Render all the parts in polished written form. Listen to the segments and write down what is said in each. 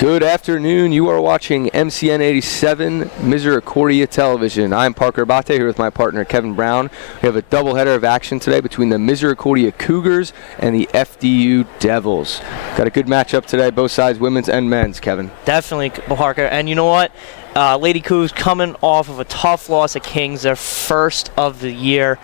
Good afternoon. You are watching MCN 87 Misericordia Television. I'm Parker Abate here with my partner Kevin Brown. We have a doubleheader of action today between the Misericordia Cougars and the FDU Devils. Got a good matchup today, both sides, women's and men's, Kevin. Definitely, Parker. And you know what? Lady Cougs coming off of a tough loss at Kings, their first of the year.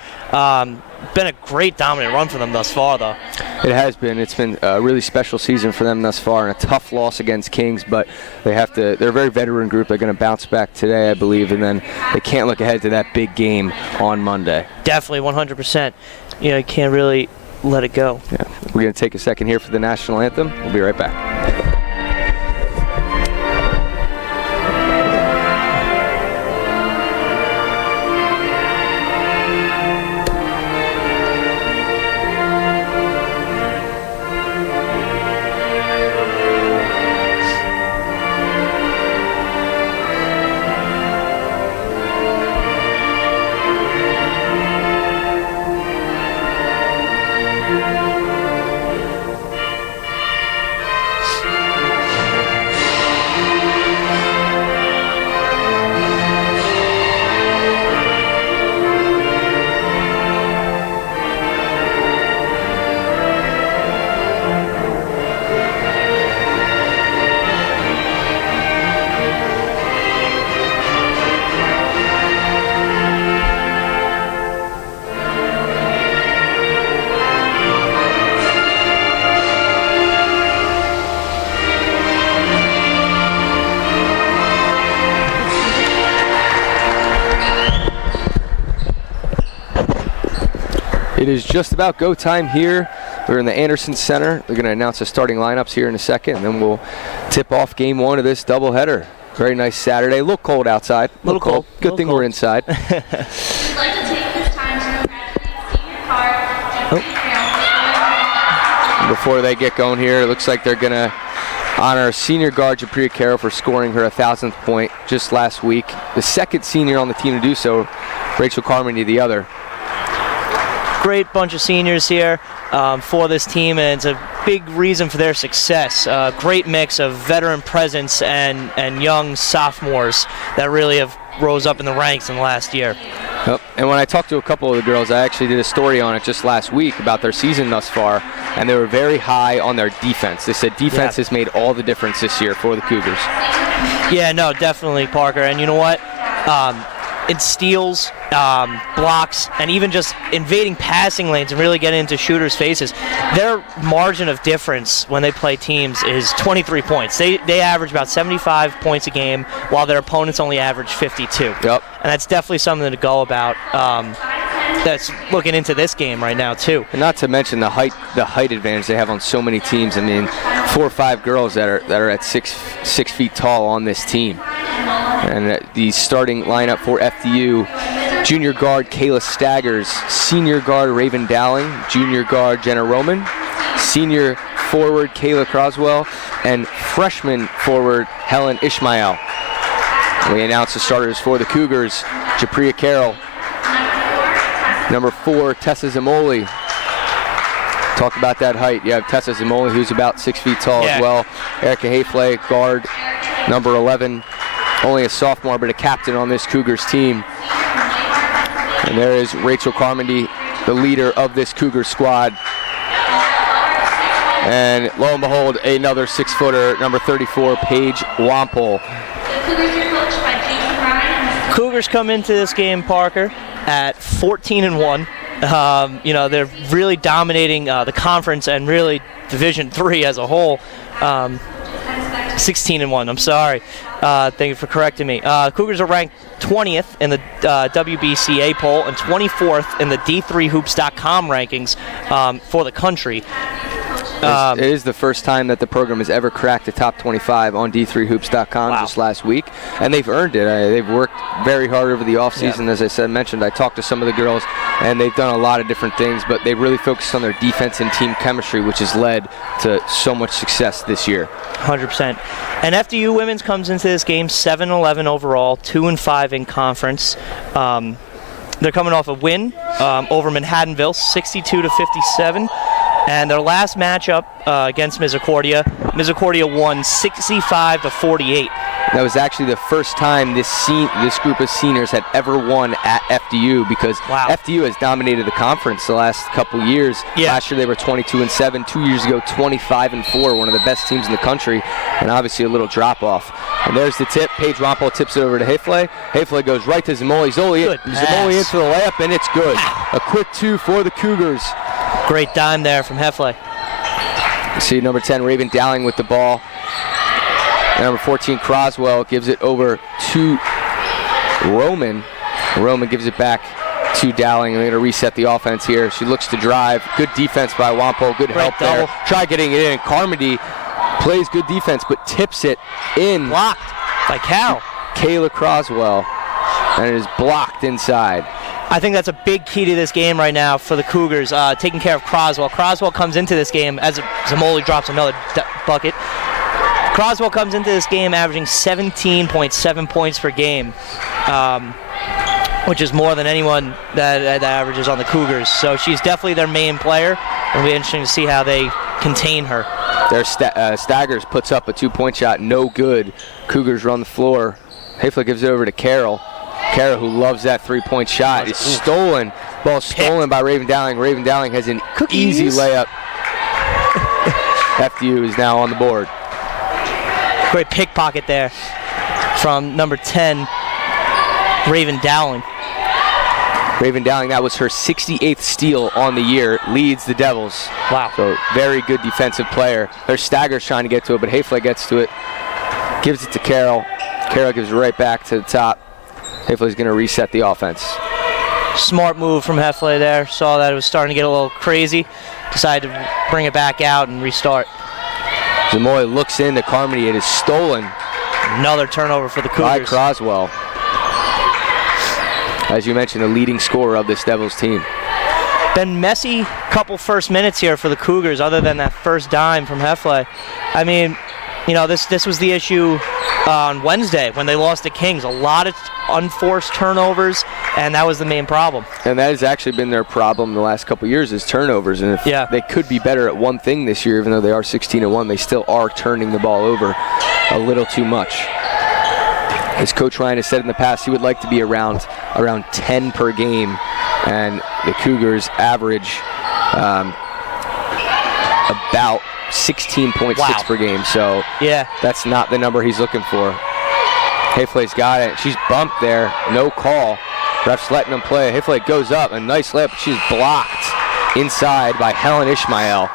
Been a great dominant run for them thus far, though. It has been. It's been a really special season for them thus far, and a tough loss against Kings, but they're a very veteran group. They're going to bounce back today, I believe, and then they can't look ahead to that big game on Monday. Definitely, 100%. You can't really let it go. Yeah. We're going to take a second here for the national anthem. We'll be right back. It is just about go time here. We're in the Anderson Center. They're going to announce the starting lineups here in a second, and then we'll tip off game one of this doubleheader. Very nice Saturday. A little cold outside. A little cold. Good thing we're inside. We'd like to take this time to congratulate Senior Guard. Before they get going here, it looks like they're going to honor Senior Guard Japria Carroll for scoring her 1,000th point just last week. The second senior on the team to do so, Rachel Carmody the other. Great bunch of seniors here for this team, and it's a big reason for their success. Great mix of veteran presence and young sophomores that really have rose up in the ranks in the last year. Yep. And when I talked to a couple of the girls, I actually did a story on it just last week about their season thus far, and they were very high on their defense. They said defense has made all the difference this year for the Cougars. Yeah, no, definitely, Parker. And you know what? In steals, blocks, and even just invading passing lanes and really getting into shooters' faces, their margin of difference when they play teams is 23 points. They average about 75 points a game, while their opponents only average 52. Yep. And that's definitely something to go about. That's looking into this game right now too. And not to mention the height advantage they have on so many teams. I mean, 4 or 5 girls that are at 6 feet tall on this team. And the starting lineup for FDU: junior guard Kayla Staggers, senior guard Raven Dowling, junior guard Jenna Roman, senior forward Kayla Croswell, and freshman forward Helen Ishmael. We announce the starters for the Cougars: Japria Carroll, number 4 Tessa Zamoli. Talk about that height. You have Tessa Zamoli, who's about 6 feet tall as well. Erica Hayflay, guard, number 11. Only a sophomore, but a captain on this Cougars team. And there is Rachel Carmody, the leader of this Cougars squad. And lo and behold, another 6-footer, number 34, Paige Wampel. The Cougars are coached by Jason Ryan. Cougars come into this game, Parker, at 14-1. They're really dominating the conference and really Division III as a whole. 16-1, I'm sorry. Thank you for correcting me. Cougars are ranked 20th in the WBCA poll and 24th in the D3Hoops.com rankings for the country. It is the first time that the program has ever cracked the top 25 on D3Hoops.com just last week, and they've earned it. They've worked very hard over the offseason, as I mentioned. I talked to some of the girls, and they've done a lot of different things, but they really focused on their defense and team chemistry, which has led to so much success this year. 100%. And FDU women's comes into this game 7-11 overall, 2-5 in conference. They're coming off a win over Manhattanville, 62-57. And their last matchup against Misericordia won 65-48. That was actually the first time this group of seniors had ever won at FDU, because FDU has dominated the conference the last couple years. Yeah. Last year they were 22-7. 2 years ago, 25-4, one of the best teams in the country, and obviously a little drop off. And there's the tip. Paige Wampole tips it over to Fairleigh. Fairleigh goes right to Zamoli. Zamoli into the layup, and it's good. A quick 2 for the Cougars. Great dime there from Fairleigh. See number 10, Raven Dowling with the ball. And number 14, Croswell gives it over to Roman. Roman gives it back to Dowling, and they're going to reset the offense here. She looks to drive. Good defense by Wampole. Good help there. Try getting it in. Carmody plays good defense, but tips it in. Blocked by Cal. Kayla Croswell. And it is blocked inside. I think that's a big key to this game right now for the Cougars, taking care of Croswell. Croswell comes into this game as Zamoli drops another bucket. Croswell comes into this game averaging 17.7 points per game, which is more than anyone that averages on the Cougars. So she's definitely their main player. It'll be interesting to see how they contain her. Their Staggers puts up a 2-point shot, no good. Cougars run the floor. Fairleigh gives it over to Carroll. Carroll, who loves that 3-point shot, is stolen. Ball stolen by Raven Dowling. Raven Dowling has an easy layup. FDU is now on the board. Great pickpocket there from number 10, Raven Dowling. Raven Dowling, that was her 68th steal on the year, leads the Devils. Wow. So very good defensive player. There's Staggers trying to get to it, but Fairleigh gets to it, gives it to Carroll. Carroll gives it right back to the top. Fairleigh's going to reset the offense. Smart move from Fairleigh there. Saw that it was starting to get a little crazy. Decided to bring it back out and restart. Zamoli looks into Carmody. It is stolen. Another turnover for the Cougars. By Croswell. As you mentioned, the leading scorer of this Devils team. Been messy couple first minutes here for the Cougars, other than that first dime from Fairleigh. I mean, you know, this was the issue on Wednesday when they lost to Kings. A lot of unforced turnovers, and that was the main problem. And that has actually been their problem the last couple of years, is turnovers. And if they could be better at one thing this year, even though they are 16-1, they still are turning the ball over a little too much. As Coach Ryan has said in the past, he would like to be around 10 per game, and the Cougars average about 16.6 per game. So that's not the number he's looking for. Fairleigh's got it. She's bumped there. No call. Ref's letting them play. Fairleigh goes up. A nice layup. She's blocked inside by Helen Ishmael.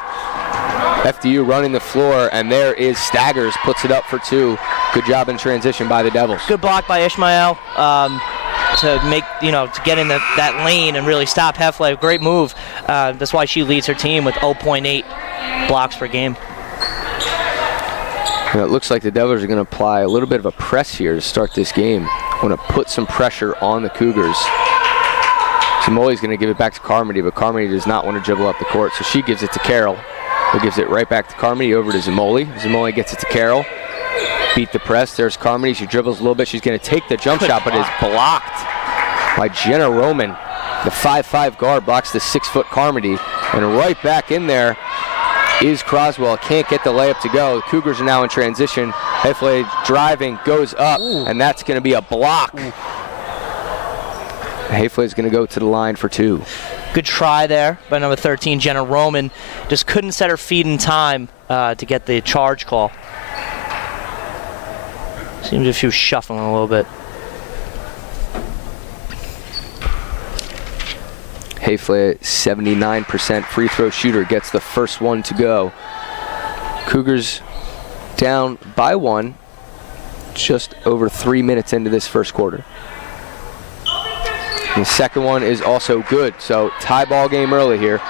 FDU running the floor, and there is Staggers. Puts it up for 2. Good job in transition by the Devils. Good block by Ishmael to make, to get in that lane and really stop Fairleigh. Great move. That's why she leads her team with 0.8 blocks per game. And it looks like the Devils are going to apply a little bit of a press here to start this game. Want to put some pressure on the Cougars. Zamoli's going to give it back to Carmody, but Carmody does not want to dribble up the court, so she gives it to Carroll, who gives it right back to Carmody, over to Zamoli. Zamoli gets it to Carroll. Beat the press. There's Carmody. She dribbles a little bit. She's going to take the jump shot, but is blocked by Jenna Roman. The 5'5 guard blocks the 6-foot Carmody. And right back in there is Croswell. Can't get the layup to go. The Cougars are now in transition. Fairleigh driving, goes up, and that's going to be a block. Fairleigh's going to go to the line for 2. Good try there by number 13, Jenna Roman. Just couldn't set her feet in time to get the charge call. Seems as if she was shuffling a little bit. Fairleigh, 79% free throw shooter, gets the first one to go. Cougars down by 1, just over 3 minutes into this first quarter. The second one is also good, so tie ball game early here.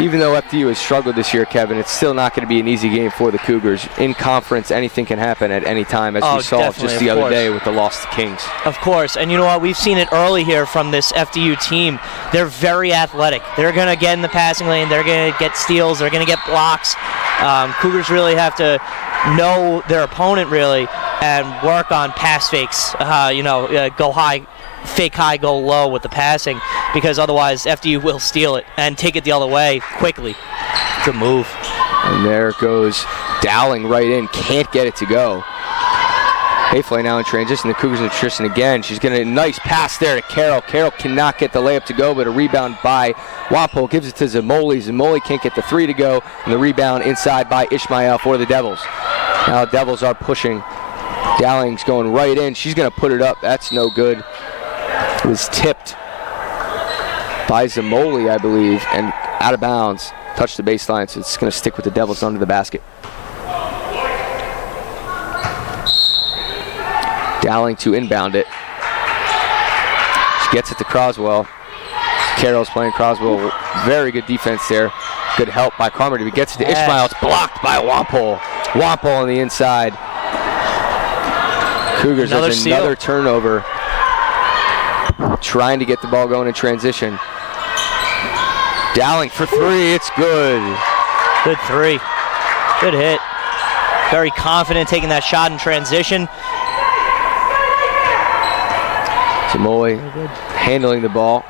Even though FDU has struggled this year, Kevin, it's still not going to be an easy game for the Cougars. In conference, anything can happen at any time, as we saw just the other day with the loss to Kings. Of course, and you know what? We've seen it early here from this FDU team. They're very athletic. They're going to get in the passing lane. They're going to get steals. They're going to get blocks. Cougars really have to know their opponent, really, and work on pass fakes, go high fake high, go low with the passing, because otherwise FDU will steal it and take it the other way quickly. Good move. And there goes Dowling right in. Can't get it to go. Fairleigh now in transition. The Cougars in transition again. She's getting a nice pass there to Carroll. Carroll cannot get the layup to go, but a rebound by Wampole. Gives it to Zamoli. Zamoli can't get the three to go. And the rebound inside by Ishmael for the Devils. Now the Devils are pushing. Dowling's going right in. She's going to put it up. That's no good. It was tipped by Zamoli, I believe, and out of bounds. Touched the baseline, so it's going to stick with the Devils under the basket. Dowling to inbound it. She gets it to Croswell. Carroll's playing Croswell. Very good defense there. Good help by Carmody. He gets it to Ishmael. It's blocked by Wampole. Wampole on the inside. Cougars has another turnover. Trying to get the ball going in transition. Dowling for three. It's good. Good three. Good hit. Very confident taking that shot in transition. Samoy handling the ball.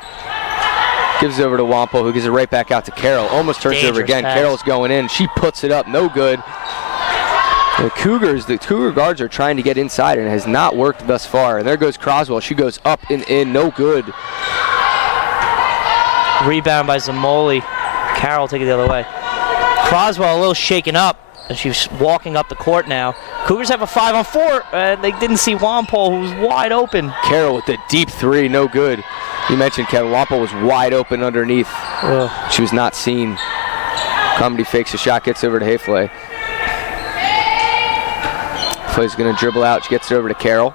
Gives it over to Wampole, who gives it right back out to Carroll. Almost turns it over again. Pass. Carroll's going in. She puts it up. No good. The Cougar guards are trying to get inside, and it has not worked thus far. And there goes Croswell. She goes up and in. No good. Rebound by Zamoli. Carroll take it the other way. Croswell a little shaken up, and she's walking up the court now. Cougars have a 5-on-4, and they didn't see Wampole, who was wide open. Carroll with the deep three. No good. You mentioned Kevin Wampole was wide open underneath. Ugh. She was not seen. Carmody fakes a shot, gets over to Fairleigh. Fairleigh's going to dribble out. She gets it over to Carroll.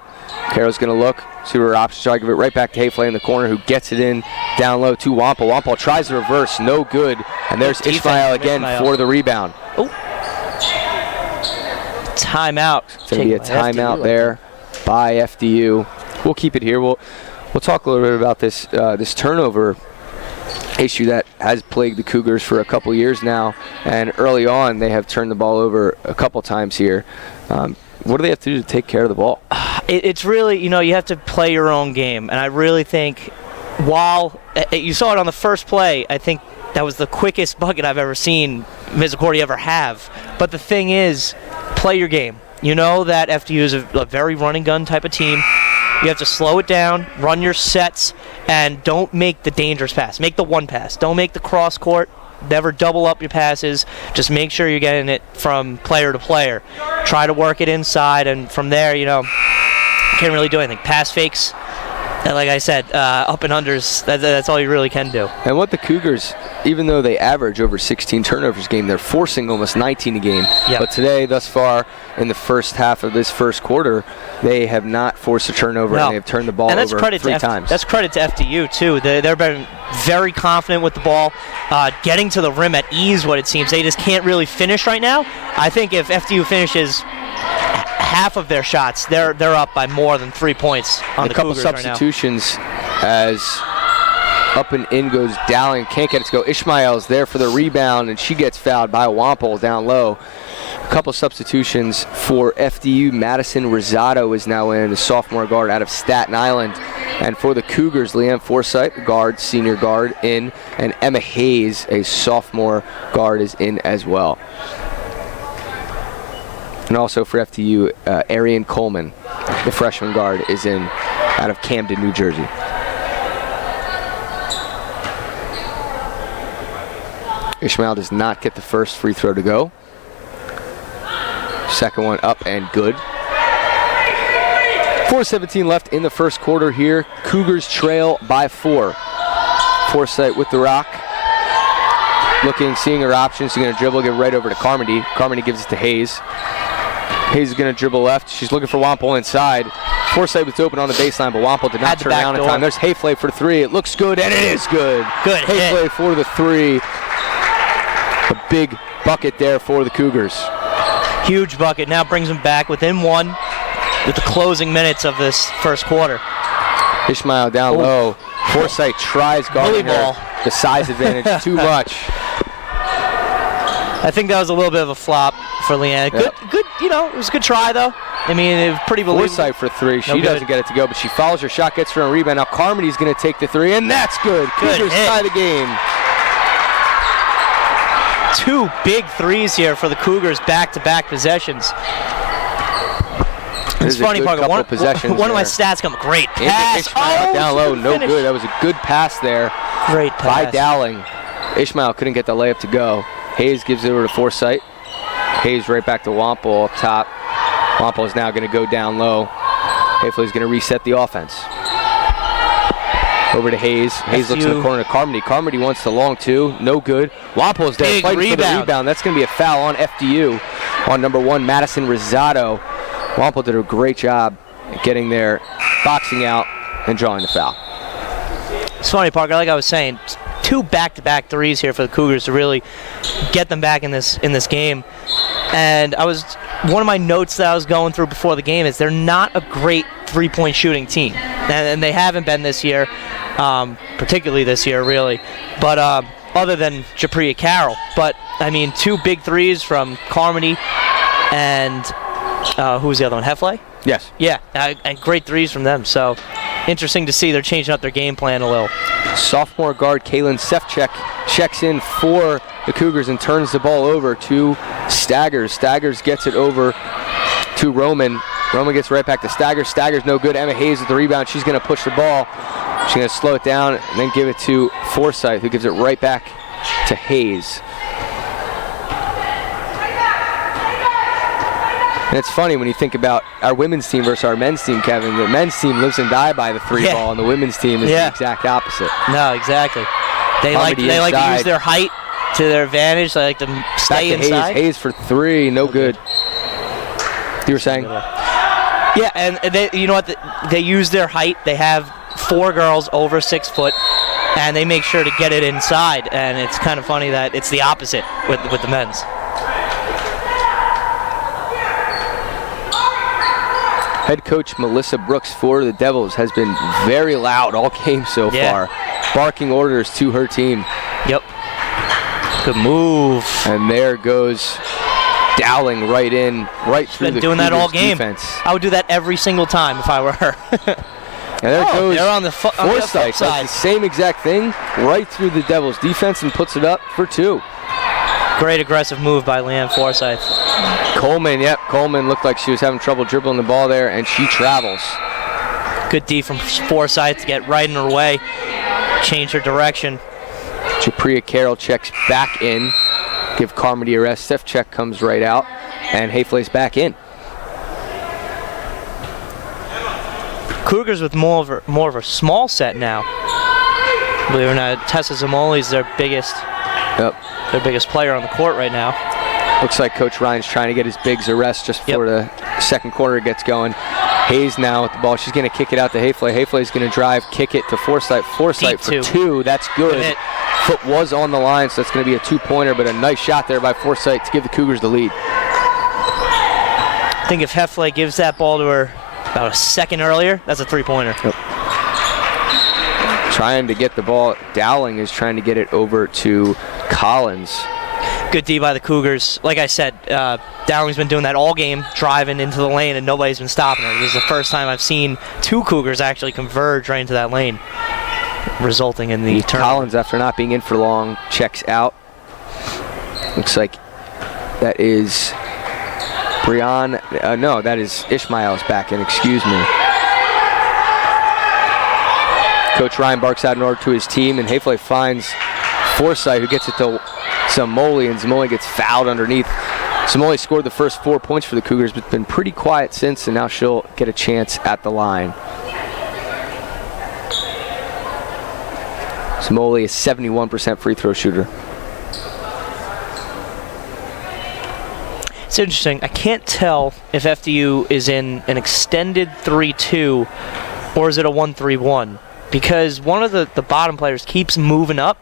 Carroll's going to look, see what her options are. Give it right back to Fairleigh in the corner, who gets it in down low to Wampole. Wampole tries the reverse. No good. And there's Ishmael again for the rebound. Oh. Timeout. It's going to be a timeout there by FDU. We'll keep it here. We'll talk a little bit about this turnover issue that has plagued the Cougars for a couple years now. And early on, they have turned the ball over a couple times here. What do they have to do to take care of the ball? It's really, you have to play your own game. And I really think while you saw it on the first play, I think that was the quickest bucket I've ever seen Misericordia ever have. But the thing is, play your game. You know that FDU is a very running gun type of team. You have to slow it down, run your sets, and don't make the dangerous pass. Make the one pass. Don't make the cross court. Never double up your passes. Just make sure you're getting it from player to player. Try to work it inside, and from there, can't really do anything. Pass fakes, and like I said, up and unders, that's all you really can do. And what the Cougars, even though they average over 16 turnovers a game, they're forcing almost 19 a game. Yep. But today, thus far, in the first half of this first quarter, they have not forced a turnover, and they have turned the ball over three times. That's credit to FDU, too. They've been very confident with the ball, getting to the rim at ease, what it seems. They just can't really finish right now. I think if FDU finishes half of their shots, they're up by more than 3 points on the Cougars right now. A couple substitutions as up and in goes Dowling. Can't get it to go. Ishmael's there for the rebound, and she gets fouled by Wampole down low. A couple substitutions for FDU. Madison Rosado is now in, the sophomore guard out of Staten Island. And for the Cougars, Leanne Forsythe, guard, senior guard, in. And Emma Hayes, a sophomore guard, is in as well. And also for FDU, Arian Coleman, the freshman guard, is in out of Camden, New Jersey. Ishmael does not get the first free throw to go. Second one up and good. 4:17 left in the first quarter here. Cougars trail by 4. Forsythe with the rock. Looking, seeing her options. She's going to dribble, get right over to Carmody. Carmody gives it to Hayes. Hayes is going to dribble left. She's looking for Wampole inside. Forsythe was open on the baseline, but Wampole did not turn around in time. There's Fairleigh for 3. It looks good, and it is good. Good hit. Fairleigh for the 3. A big bucket there for the Cougars. Huge bucket. Now brings them back within 1 with the closing minutes of this first quarter. Ishmael down low. Forsythe tries guarding her. The size advantage too much. I think that was a little bit of a flop for Leanne. Good, it was a good try though. I mean, it was pretty believable. Forsythe for three. She No good. doesn't get it to go, but she fouls her shot, gets her on a rebound. Now Carmody's going to take the three, and that's good. Good Cougars hit. tie the game. 2 big threes here for the Cougars, back-to-back possessions. This It's is a funny, good Parker. couple One, of possessions one of my there. stats come. Great Andrew pass. Ishmael down low, no finish. good. That was a good pass there Great by pass. Dowling. Ishmael couldn't get the layup to go. Hayes gives it over to Forsythe. Hayes right back to Wampel up top. Wampel is now going to go down low. Hopefully he's going to reset the offense. Over to Hayes. Hayes looks in the corner to Carmody. Carmody wants the long two. No good. Wampel's there Big fighting for the rebound. rebound. That's going to be a foul on FDU on number 1, Madison Rosado. Wampel did a great job at getting there, boxing out, and drawing the foul. It's funny, Parker. Like I was saying, 2 back-to-back threes here for the Cougars to really get them back in this game. And one of my notes that I was going through before the game is they're not a great three-point shooting team, and they haven't been this year, particularly this year, really. But other than Japria Carroll, but I mean, 2 big threes from Carmody and who was the other one? Heffley? Yes. Yeah, and great threes from them. So interesting to see they're changing up their game plan a little. Sophomore guard Kaylin Sefcek checks in for the Cougars and turns the ball over to Staggers. Staggers gets it over to Roman. Roman gets right back to Staggers. Staggers no good. Emma Hayes with the rebound. She's going to push the ball. She's going to slow it down and then give it to Forsythe, who gives it right back to Hayes. And it's funny when you think about our women's team versus our men's team, Kevin. The men's team lives and die by the three ball, and the women's team is the exact opposite. No, exactly. They like to use their height to their advantage. They like to stay back to inside. Hayes for three, no good. You were saying? Yeah, and you know what? They use their height. They have 4 girls over 6 foot, and they make sure to get it inside. And it's kind of funny that it's the opposite with the men's. Head coach Melissa Brooks for the Devils has been very loud all game so far, barking orders to her team. Yep. Good move. And there goes Dowling right in, right through the doing that all game. defense. I would do that every single time if I were her. And there goes they're on the Forsythe, side. does the same exact thing right through the Devils defense and puts it up for 2. Great aggressive move by Leanne Forsythe. Coleman looked like she was having trouble dribbling the ball there, and she travels. Good D from Forsythe to get right in her way, change her direction. Japria Carroll checks back in, give Carmody a rest. Sefcek comes right out, and Hayfley's back in. Cougars with more of a small set now. Believe it or not, Tessa Zamoli is their biggest player on the court right now. Looks like Coach Ryan's trying to get his bigs a rest just before the second quarter gets going. Hayes now with the ball. She's going to kick it out to Hayfley. Hayfley's going to drive, kick it to Forsythe. Forsythe for 2. That's good. Foot was on the line, so that's going to be a 2-pointer, but a nice shot there by Forsythe to give the Cougars the lead. I think if Heffley gives that ball to her about a second earlier, that's a 3-pointer. Yep. Trying to get the ball. Dowling is trying to get it over to Collins. Good D by the Cougars. Like I said, Dowling's been doing that all game, driving into the lane, and nobody's been stopping her. This is the first time I've seen 2 Cougars actually converge right into that lane, resulting in the turn. Collins, after not being in for long, checks out. Looks like that is Brian. No, that is Ishmael's back in. Excuse me. Coach Ryan barks out an order to his team, and Hayfley finds Forsythe, who gets it to Zamoli, and Zamoli gets fouled underneath. Zamoli scored the first 4 points for the Cougars, but been pretty quiet since, and now she'll get a chance at the line. Zamoli is 71% free throw shooter. It's interesting. I can't tell if FDU is in an extended 3-2 or is it a 1-3-1, because one of the bottom players keeps moving up,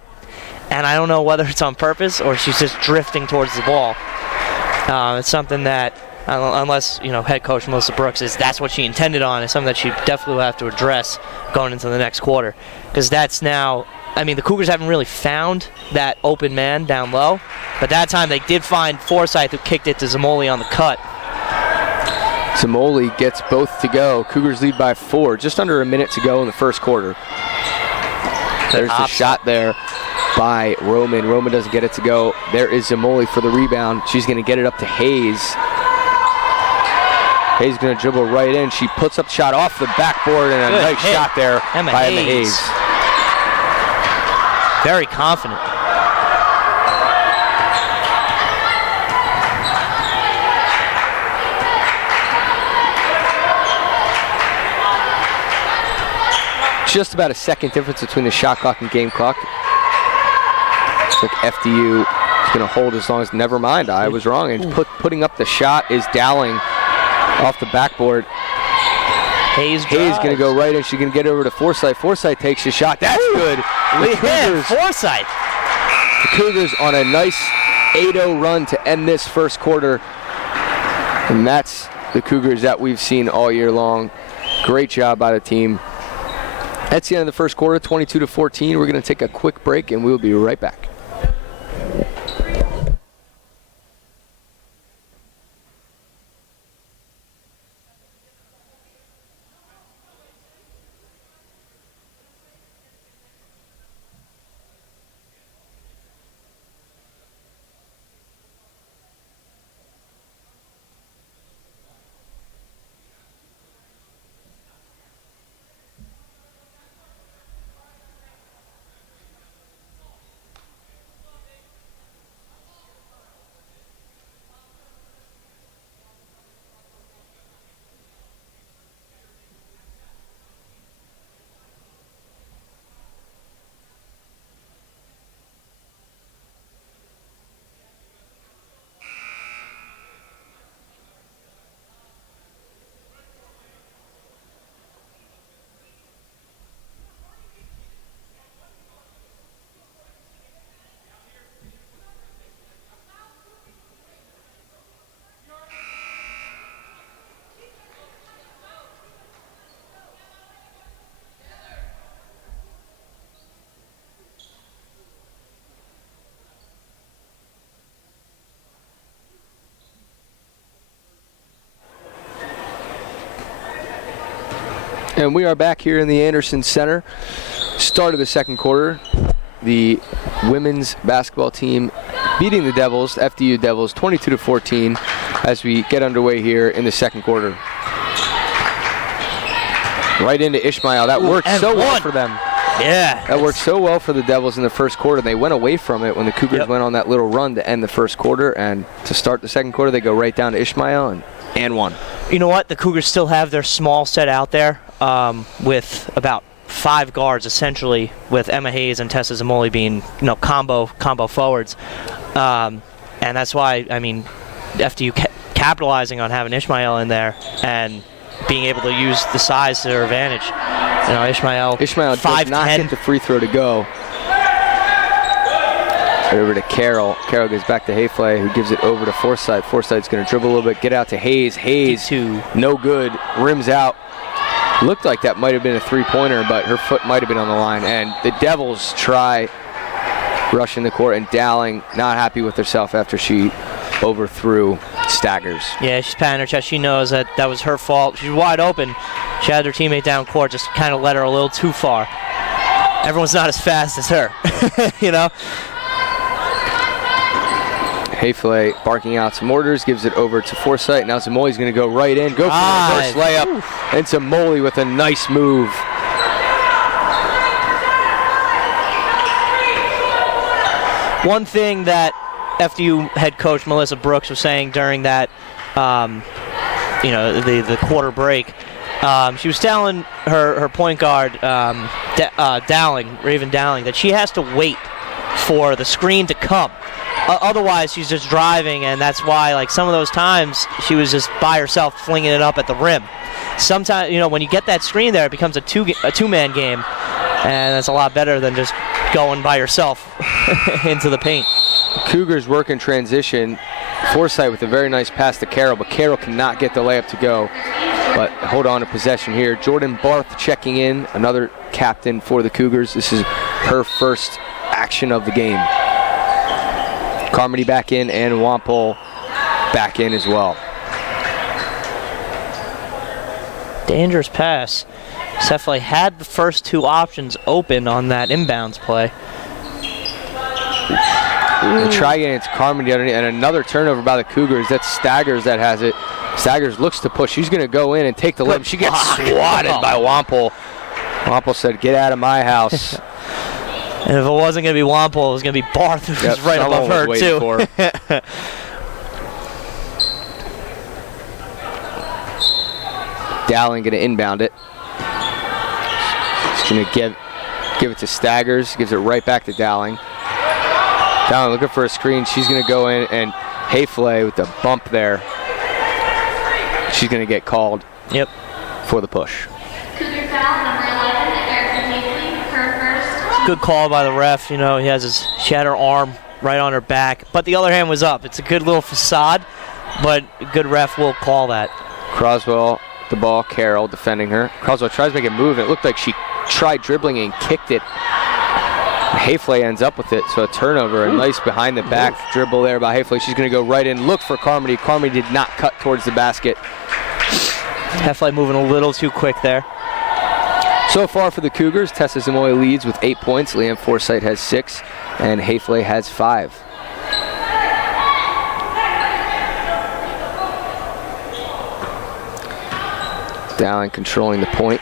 and I don't know whether it's on purpose or she's just drifting towards the ball. It's something that, unless head coach Melissa Brooks that's what she intended on, is something that she definitely will have to address going into the next quarter, because that's now. I mean, the Cougars haven't really found that open man down low, but that time they did find Forsythe, who kicked it to Zamoli on the cut. Zamoli gets both to go. Cougars lead by 4. Just under a minute to go in the first quarter. There's the shot there by Roman. Roman doesn't get it to go. There is Zamoli for the rebound. She's going to get it up to Hayes. Hayes is going to dribble right in. She puts up shot off the backboard, and a nice shot there by Emma Hayes. Very confident. Just about a second difference between the shot clock and game clock. Looks like FDU is going to hold as long as, never mind, I was wrong. And putting up the shot is Dowling off the backboard. Hayes going to go right in. She's going to get over to Forsythe. Forsythe takes the shot. That's good. Forsythe. The Cougars on a nice 8-0 run to end this first quarter. And that's the Cougars that we've seen all year long. Great job by the team. That's the end of the first quarter, 22-14. We're going to take a quick break, and we'll be right back. And we are back here in the Anderson Center. Start of the second quarter. The women's basketball team beating the Devils, FDU Devils, 22-14 as we get underway here in the second quarter. Right into Ishmael. That worked so well for them. Yeah. That worked so well for the Devils in the first quarter. They went away from it when the Cougars went on that little run to end the first quarter. And to start the second quarter, they go right down to Ishmael and won. You know what? The Cougars still have their small set out there with about 5 guards, essentially, with Emma Hayes and Tessa Zamoli being, combo forwards. And that's why, FDU capitalizing on having Ishmael in there and being able to use the size to their advantage. Ishmael does not get the free throw to go. Over to Carroll. Carroll goes back to Hayflay, who gives it over to Forsythe. Forsythe's going to dribble a little bit, get out to Hayes. Hayes, no good, rims out. Looked like that might have been a three-pointer, but her foot might have been on the line. And the Devils try rushing the court, and Dowling not happy with herself after she overthrew Staggers. Yeah, she's patting her chest. She knows that was her fault. She's wide open. She had her teammate down court, just kind of let her a little too far. Everyone's not as fast as her, Hayflay barking out some orders, gives it over to Forsythe. Now Zamoli's going to go right in, go for the first layup, and Zamoli with a nice move. One thing that FDU head coach Melissa Brooks was saying during that, the quarter break, she was telling her point guard, Raven Dowling, that she has to wait for the screen to come. Otherwise, she's just driving, and that's why, some of those times, she was just by herself flinging it up at the rim. Sometimes, when you get that screen there, it becomes a two-man game, and that's a lot better than just going by yourself into the paint. Cougars work in transition. Forsythe with a very nice pass to Carroll, but Carroll cannot get the layup to go. But hold on to possession here. Jordan Barth checking in, another captain for the Cougars. This is her first action of the game. Carmody back in, and Wampole back in as well. Dangerous pass. Fairleigh had the first two options open on that inbounds play. They try getting it to Carmody underneath, and another turnover by the Cougars. That's Staggers that has it. Staggers looks to push. She's going to go in and take the limb. She gets swatted by Wampel. Wampel said, "Get out of my house." And if it wasn't going to be Wampel, it was going to be Barth, who was right above her, too. Dowling going to inbound it. She's going to give it to Staggers. Gives it right back to Dowling. Dowling looking for a screen. She's going to go in, and Fairleigh with the bump there. She's going to get called for the push. Cougar foul, number 11, Erica Fairleigh, her first. Good call by the ref. You know, she had her arm right on her back, but the other hand was up. It's a good little facade, but a good ref will call that. Croswell, the ball, Carroll defending her. Croswell tries to make a move, and it looked like she tried dribbling and kicked it. Fairleigh ends up with it, so a turnover, a nice behind the back dribble there by Fairleigh. She's going to go right in, look for Carmody. Carmody did not cut towards the basket. Fairleigh moving a little too quick there. So far for the Cougars, Tessa Zamoy leads with 8 points. Leanne Forsythe has 6, and Fairleigh has 5. Dowling controlling the point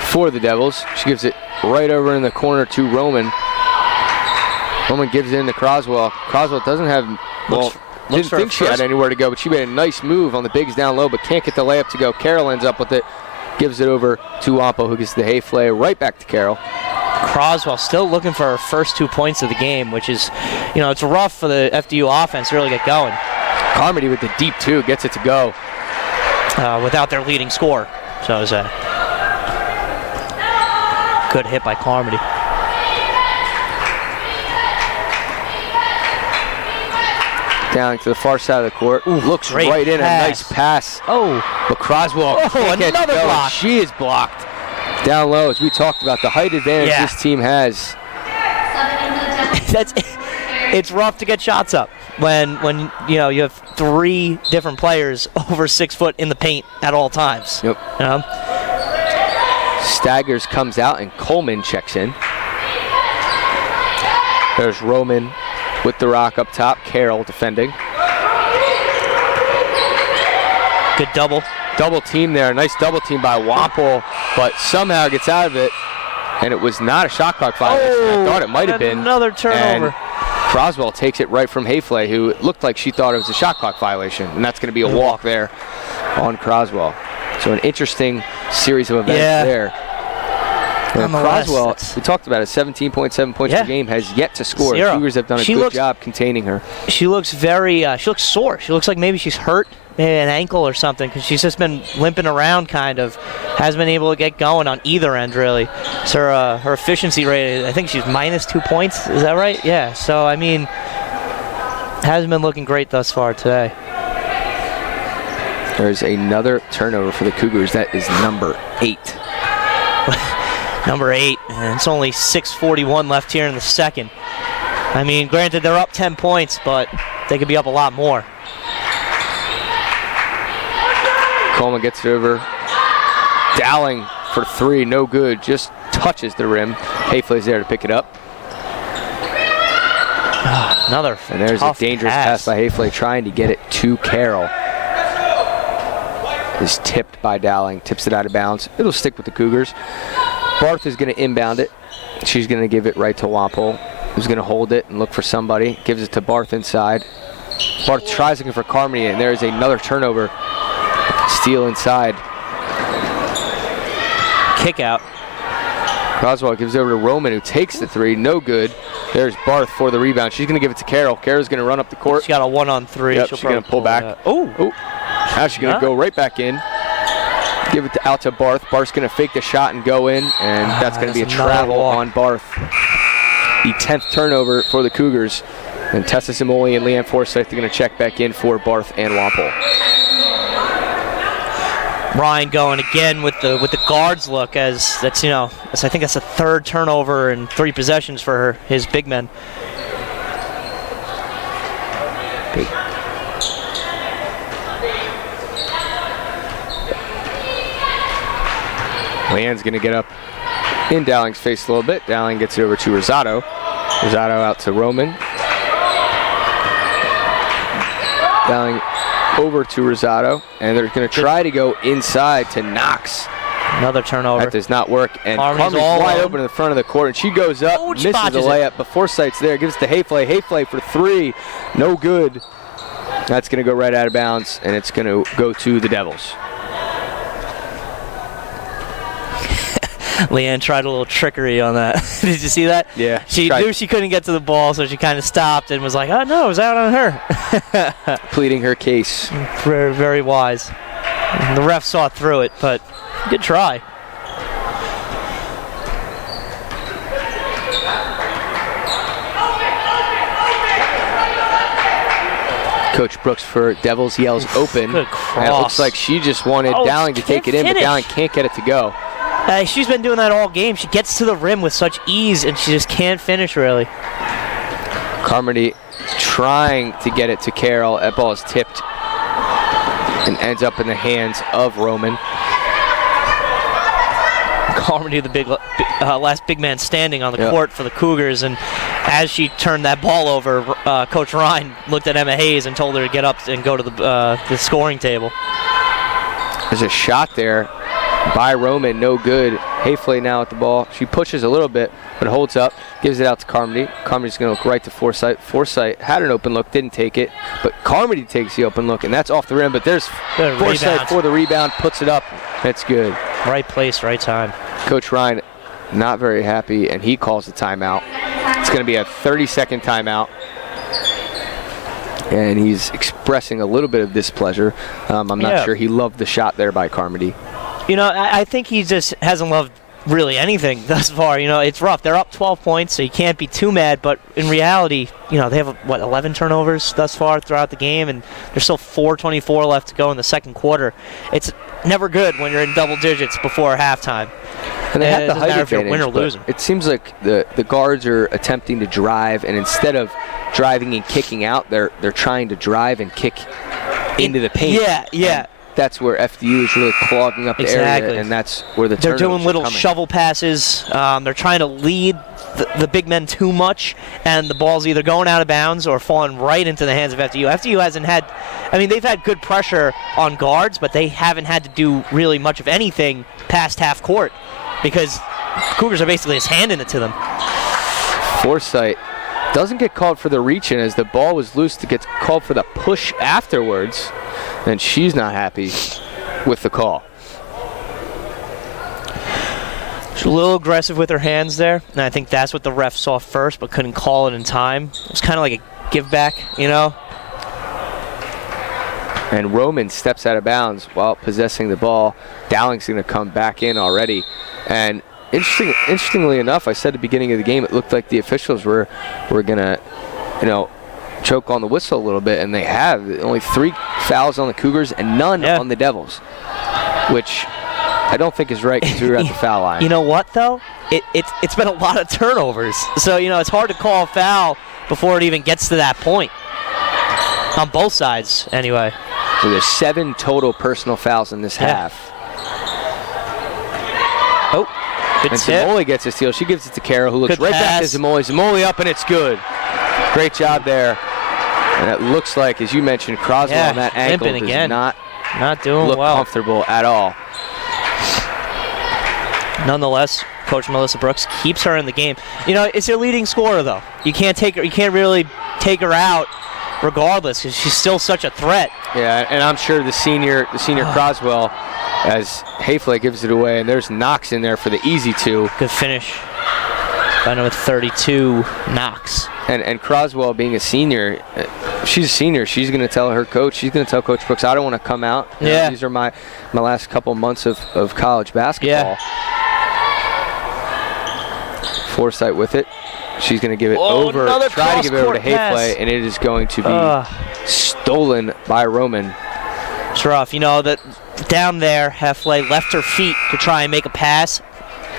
for the Devils. She gives it right over in the corner to Roman. Roman gives it in to Croswell. Croswell doesn't have, didn't think she had anywhere to go, but she made a nice move on the bigs down low, but can't get the layup to go. Carroll ends up with it, gives it over to Wampo, who gets the Fairleigh right back to Carroll. Croswell still looking for her first 2 points of the game, which is, you know, it's rough for the FDU offense to really get going. Carmody with the deep two gets it to go. Without their leading scorer. So it was a good hit by Carmody. Down to the far side of the court. Looks right in, a nice pass. But Croswell can't get another going. block. She is blocked. Down low, as we talked about, the height advantage this team has. It's rough to get shots up when you know you have 3 different players over 6 foot in the paint at all times. Yep. You know? Staggers comes out and Coleman checks in. There's Roman with the rock up top. Carroll defending. Good double. Double team there. Nice double team by Wampel, but somehow gets out of it. And it was not a shot clock violation. I thought it might have been. Another turnover. And Croswell takes it right from Fairleigh, who looked like she thought it was a shot clock violation. And that's going to be a walk there on Croswell. So an interesting series of events there. Croswell, we talked about it, 17.7 points per game, has yet to score. The Cougars have done a good job containing her. She looks she looks sore. She looks like maybe she's hurt, maybe an ankle or something, because she's just been limping around kind of. Hasn't been able to get going on either end, really. So her efficiency rate, I think she's minus 2 points. Is that right? Yeah. So, I mean, hasn't been looking great thus far today. There's another turnover for the Cougars. That is number 8. Number 8, and it's only 6:41 left here in the second. I mean, granted, they're up 10 points, but they could be up a lot more. Coleman gets it over. Dowling for 3, no good. Just touches the rim. Fairleigh's there to pick it up. Another and there's a dangerous pass by Fairleigh trying to get it to Carroll. Is tipped by Dowling. Tips it out of bounds. It'll stick with the Cougars. Barth is going to inbound it. She's going to give it right to Wampel, who's going to hold it and look for somebody. Gives it to Barth inside. Barth tries looking for Carmody, and there is another turnover. Steal inside. Kick out. Croswell gives it over to Roman, who takes the 3. No good. There's Barth for the rebound. She's going to give it to Carroll. Carroll's going to run up the court. She got a 1-on-3. Yep, she's going to pull back. Now she's going to go right back in. Give it out to Barth. Barth's going to fake the shot and go in, and that's going to be a travel on Barth. The 10th turnover for the Cougars. And Tessa Simoli and Leanne Forsythe are going to check back in for Barth and Wampel. Ryan going again with the guards look, as that's, you know, I think that's the 3rd turnover in 3 possessions for his big men. Leanne's going to get up in Dowling's face a little bit. Dowling gets it over to Rosado. Rosado out to Roman. Dowling over to Rosado, and they're going to try to go inside to Knox. Another turnover. That does not work, and Carmen's Carmen's all wide alone. open in the front of the court, and she goes up, Oh, she misses the botches it. layup, but Forsythe's there, gives it to Hayflay. Hayflay for 3, no good. That's going to go right out of bounds, and it's going to go to the Devils. Leanne tried a little trickery on that. Did you see that? Yeah. She tried knew she couldn't get to the ball, so she kind of stopped and was like, oh, no, it was out on her. pleading her case. Very, very wise. The ref saw through it, but good try. Coach Brooks for Devils yells open. Good And it looks cross. like she just wanted Oh, Dowling to take it in, but finish. Dowling can't get it to go. She's been doing that all game. She gets to the rim with such ease, and she just can't finish, really. Carmody trying to get it to Carroll. That ball is tipped and ends up in the hands of Roman. Carmody, the last big man standing on the court for the Cougars, and as she turned that ball over, Coach Ryan looked at Emma Hayes and told her to get up and go to the scoring table. There's a shot there by Roman, no good. Hayflay now at the ball. She pushes a little bit, but holds up, gives it out to Carmody. Carmody's going to look right to Forsythe. Forsythe had an open look, didn't take it, but Carmody takes the open look, and that's off the rim, but there's Good Forsythe rebound. for the rebound, puts it up. That's good. Right place, right time. Coach Ryan not very happy, and he calls the timeout. It's going to be a 30-second timeout. And he's expressing a little bit of displeasure. I'm not sure he loved the shot there by Carmody. You know, I think he just hasn't loved really anything thus far. You know, it's rough. They're up 12 points, so you can't be too mad. But in reality, you know, they have, 11 turnovers thus far throughout the game, and there's still 4:24 left to go in the second quarter. It's never good when you're in double digits before halftime. And they have It the doesn't height matter if you're advantage, win or but losing. it seems like the guards are attempting to drive, and instead of driving and kicking out, they're trying to drive and kick into the paint. Yeah. And that's where FDU is really clogging up the area, and that's where the They're turnovers doing little are coming. shovel passes. They're trying to lead the big men too much, and the ball's either going out of bounds or falling right into the hands of FDU. FDU hasn't had, they've had good pressure on guards, but they haven't had to do really much of anything past half court because Cougars are basically just handing it to them. Forsythe doesn't get called for the reach in as the ball was loose. It gets called for the push afterwards, and she's not happy with the call. She's a little aggressive with her hands there, and I think that's what the ref saw first but couldn't call it in time. It was kind of like a give back, you know? And Roman steps out of bounds while possessing the ball. Dowling's going to come back in already. And interestingly enough, I said at the beginning of the game, it looked like the officials were going to, choke on the whistle a little bit, and they have. Only 3 fouls on the Cougars and none on the Devils, which I don't think is right because we were at the foul line. You know what, though? It's been a lot of turnovers. So, it's hard to call a foul before it even gets to that point. On both sides, anyway. So there's 7 total personal fouls in this half. Oh, good And tip. Zamoli gets a steal. She gives it to Carroll, who looks Good right back to pass. Zamoli. Zamoli up, and it's good. Great job there. And it looks like, as you mentioned, Croswell on that ankle limping does again. not doing look well. comfortable at all. Nonetheless, Coach Melissa Brooks keeps her in the game. It's your leading scorer, though. You can't really take her out regardless because she's still such a threat. Yeah, and I'm sure the senior Croswell, as Hayflay gives it away, and there's Knox in there for the easy 2. Good finish. By number 32, Knox. And Croswell being a senior, she's a senior. She's going to tell her coach, she's going to tell Coach Brooks, I don't want to come out. These are my last couple months of college basketball. Forsythe with it. She's going to give it try to give it over to Hayflay, and it is going to be stolen by Roman. It's rough. That down there, Heffley left her feet to try and make a pass.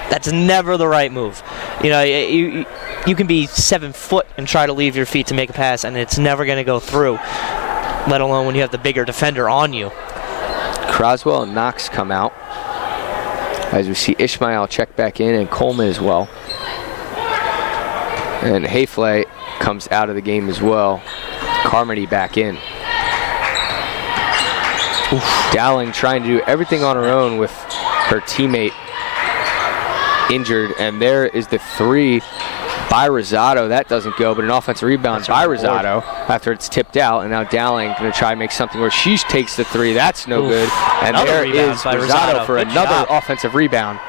That's never the right move. You can be 7 foot and try to leave your feet to make a pass, and it's never going to go through, let alone when you have the bigger defender on you. Croswell and Knox come out. as we see Ishmael check back in and Coleman as well. And Fairleigh comes out of the game as well. Carmody back in. Dowling trying to do everything on her own with her teammate injured, and there is the three by Rosado. That doesn't go, but an offensive rebound by Rosado after it's tipped out, and now Dowling going to try and make something where she takes the three. That's no good. And there is Rosado for another offensive rebound.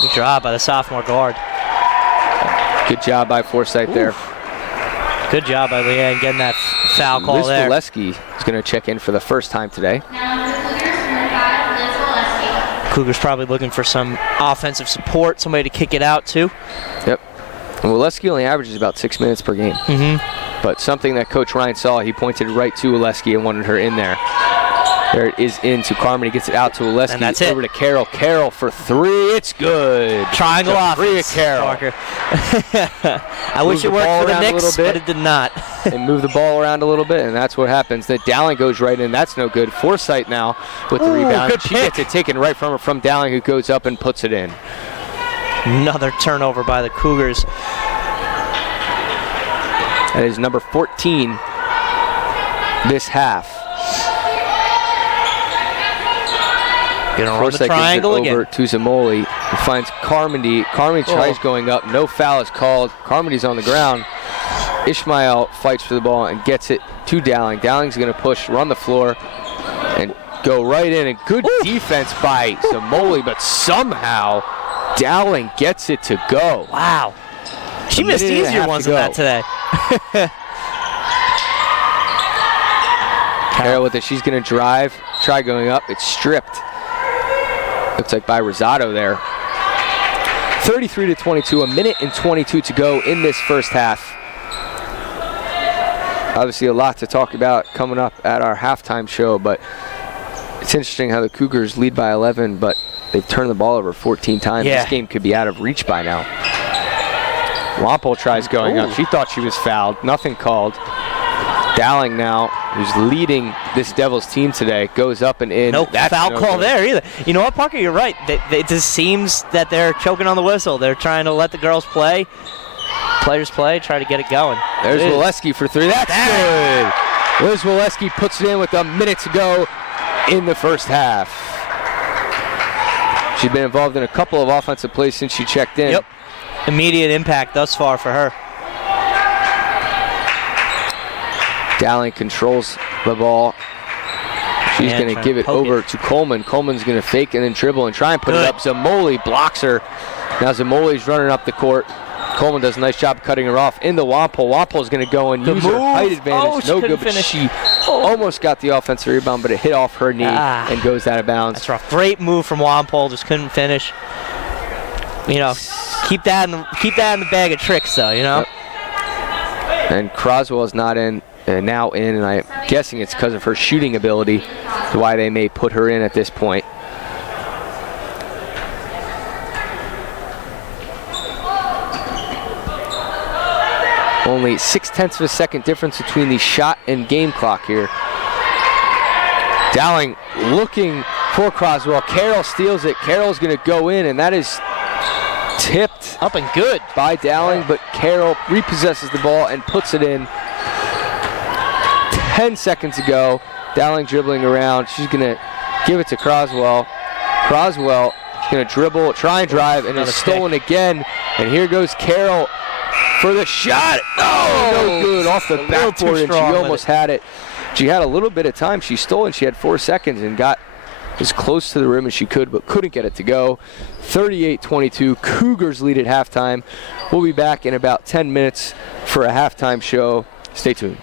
Good job by the sophomore guard. Good job by Forsythe there. Good job by Leanne getting that foul call Liz there. Valesky is going to check in for the first time today. Now the Cougars, number 5, Liz Valesky. Cougars probably looking for some offensive support, somebody to kick it out to. Yep. And Valesky only averages about 6 minutes per game. But something that Coach Ryan saw, he pointed right to Valesky and wanted her in there. There it is into Carmody, gets it out to Valesky. And that's over to Carroll. Carroll for three. It's good. Triangle offense. Carroll. Parker. I wish it worked for the Knicks, but it did not. And move the ball around a little bit, and that's what happens. Then Dowling goes right in. That's no good. Forsythe now with the rebound. Good she pick. gets it taken right from her, from Dowling, who goes up and puts it in. Another turnover by the Cougars. That is number 14 this half. Gonna run the Forsythe triangle gives it over again. to Zamoli, who finds Carmody. Carmody tries going up. No foul is called. Carmody's on the ground. Ishmael fights for the ball and gets it to Dowling. Dowling's going to push, run the floor, and go right in. And good defense by Zamoli, but somehow Dowling gets it to go. Wow. She missed minute and a easier half ones to than go. that today. Carroll with it. She's going to drive, try going up. It's stripped. Looks like by Rosado there. 33-22, a minute and 22 to go in this first half. Obviously a lot to talk about coming up at our halftime show, but it's interesting how the Cougars lead by 11, but they've turned the ball over 14 times. Yeah. This game could be out of reach by now. Wampole tries going up. She thought she was fouled. Nothing called. Dowling now, who's leading this Devils team today, goes up and in. No That's foul no call good. there either. You know what, Parker? You're right. It just seems that they're choking on the whistle. They're trying to let the girls play. Players play, try to get it going. There's Valesky for three. That's good. Liz Valesky puts it in with a minute to go in the first half. She's been involved in a couple of offensive plays since she checked in. Yep. Immediate impact thus far for her. Dowling controls the ball. She's going to give it over to Coleman. Coleman's going to fake and then dribble and try and put it up. Zamoli blocks her. Now Zamoli's running up the court. Coleman does a nice job cutting her off into Wampole. Wampole's going to go and use her height advantage. No good, but she almost got the offensive rebound, but it hit off her knee and goes out of bounds. That's rough. Great move from Wampole. Just couldn't finish. You know, keep that in the bag of tricks, though. You know. Yep. And Croswell's not in. Now in, and I'm guessing it's because of her shooting ability, why they may put her in at this point. Only 0.6 of a second difference between the shot and game clock here. Dowling looking for Croswell. Carroll steals it. Carroll's going to go in, and that is tipped up and good by Dowling, but Carroll repossesses the ball and puts it in. 10 seconds ago, Dowling dribbling around. She's going to give it to Croswell. Croswell is going to dribble, try and drive, and is stolen again. And here goes Carroll for the shot. Oh, no good. Off the backboard, and she almost had it. She had a little bit of time. She stole, and she had 4 seconds and got as close to the rim as she could, but couldn't get it to go. 38-22, Cougars lead at halftime. We'll be back in about 10 minutes for a halftime show. Stay tuned.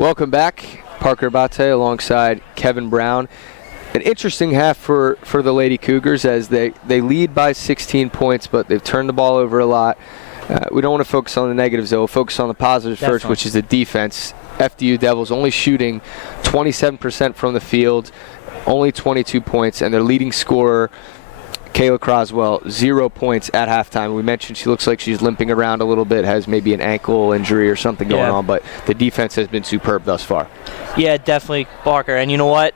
Welcome back. Parker Abate alongside Kevin Brown. An interesting half for the Lady Cougars as they lead by 16 points, but they've turned the ball over a lot. We don't want to focus on the negatives, though. We'll focus on the positives first, which is the defense. FDU Devils only shooting 27% from the field, only 22 points, and their leading scorer, Kayla Croswell, 0 points at halftime. We mentioned she looks like she's limping around a little bit, has maybe an ankle injury or something going on, but the defense has been superb thus far. Yeah, definitely, Parker. And you know what?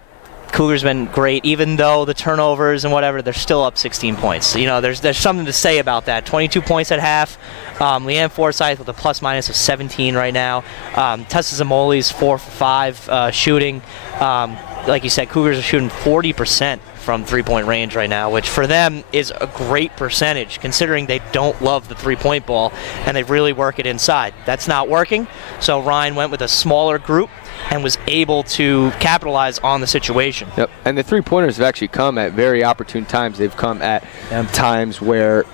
Cougars been great, even though the turnovers and whatever, they're still up 16 points. You know, there's something to say about that. 22 points at half. Leanne Forsyth with a plus-minus of 17 right now. Tessa Zamoli's 4 for 5 shooting. Like you said, Cougars are shooting 40% from three-point range right now, which for them is a great percentage, considering they don't love the three-point ball, and they really work it inside. That's not working, so Ryan went with a smaller group and was able to capitalize on the situation. Yep, and the three-pointers have actually come at very opportune times. They've come at times where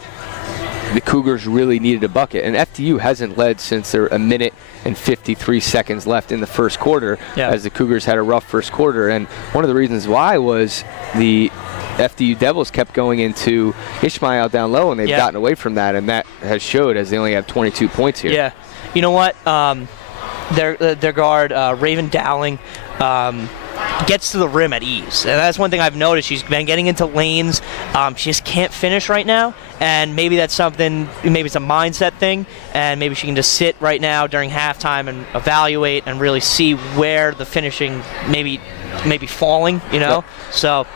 the Cougars really needed a bucket, and FDU hasn't led since they're a minute and 53 seconds left in the first quarter, as the Cougars had a rough first quarter. And one of the reasons why was the FDU Devils kept going into Ishmael down low, and they've gotten away from that, and that has showed as they only have 22 points here. Yeah, you know what? Their guard, Raven Dowling, gets to the rim at ease. And that's one thing I've noticed. She's been getting into lanes. She just can't finish right now. And maybe that's something, maybe it's a mindset thing. And maybe she can just sit right now during halftime and evaluate and really see where the finishing maybe falling, you know? So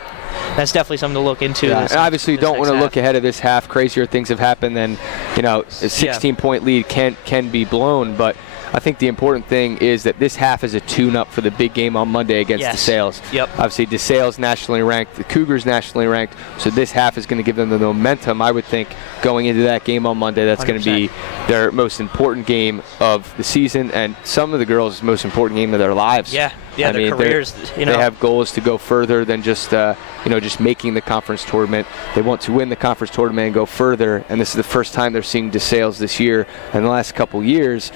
that's definitely something to look into. And obviously you don't want to look ahead of this half. Crazier things have happened than, you know, a 16-point lead can be blown. But I think the important thing is that this half is a tune-up for the big game on Monday against DeSales. Obviously, DeSales nationally ranked, the Cougars nationally ranked, so this half is going to give them the momentum, I would think, going into that game on Monday. That's going to be their most important game of the season, and some of the girls' most important game of their lives. I mean, their careers. They have goals to go further than just just making the conference tournament. They want to win the conference tournament and go further, and this is the first time they're seeing DeSales this year. In the last couple years,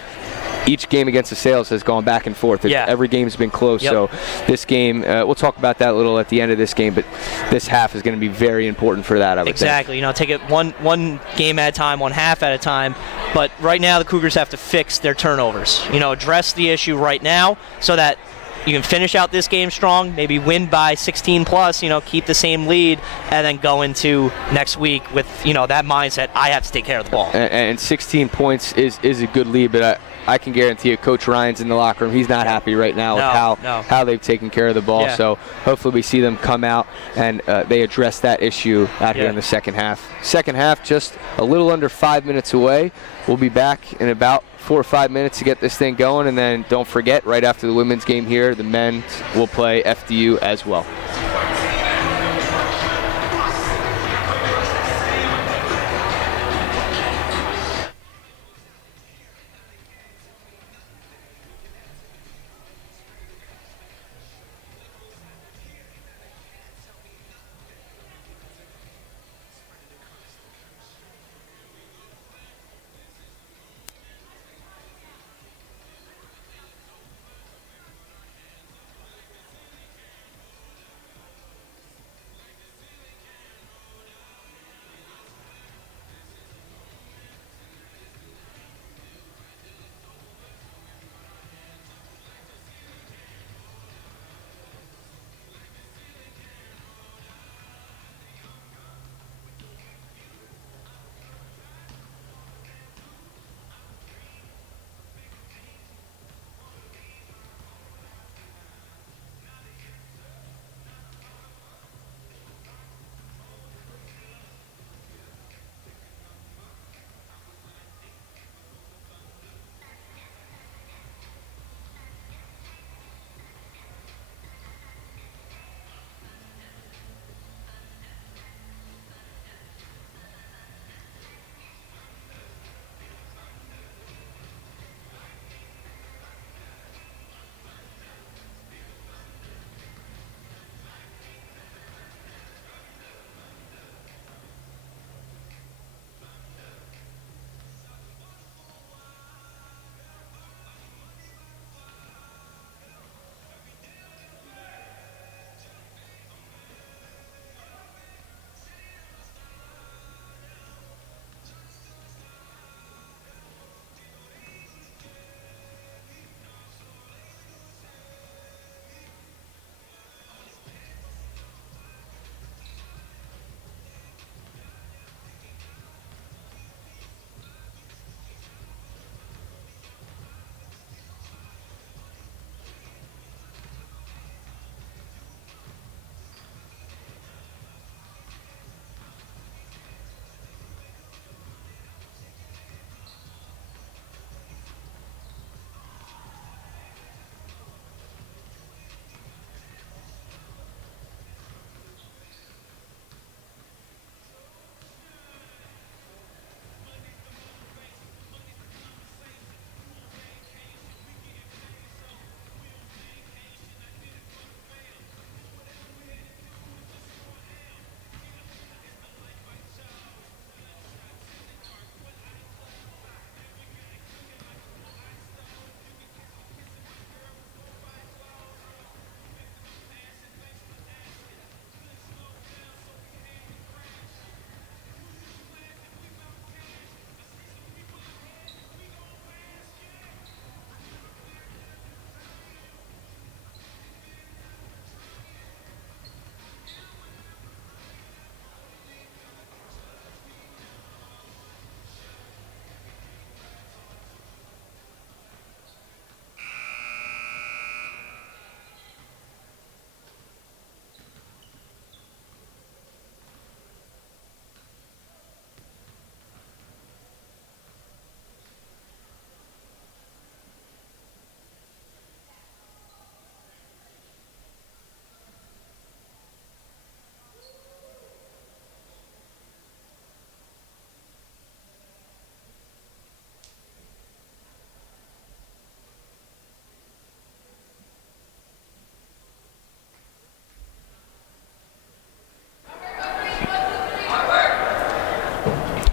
each game against DeSales has gone back and forth. Every game's been close. So this game, we'll talk about that a little at the end of this game, but this half is going to be very important for that, I would think. You know, take it one game at a time, one half at a time. But right now the Cougars have to fix their turnovers. You know, address the issue right now so that you can finish out this game strong, maybe win by 16 plus, keep the same lead, and then go into next week with, that mindset, I have to take care of the ball. And 16 points is a good lead, but I can guarantee you Coach Ryan's in the locker room. He's not happy right now with how they've taken care of the ball. So hopefully we see them come out and they address that issue out here in the second half. Second half, just a little under 5 minutes away. We'll be back in about 4 or 5 minutes to get this thing going, and then don't forget, right after the women's game here, the men will play FDU as well.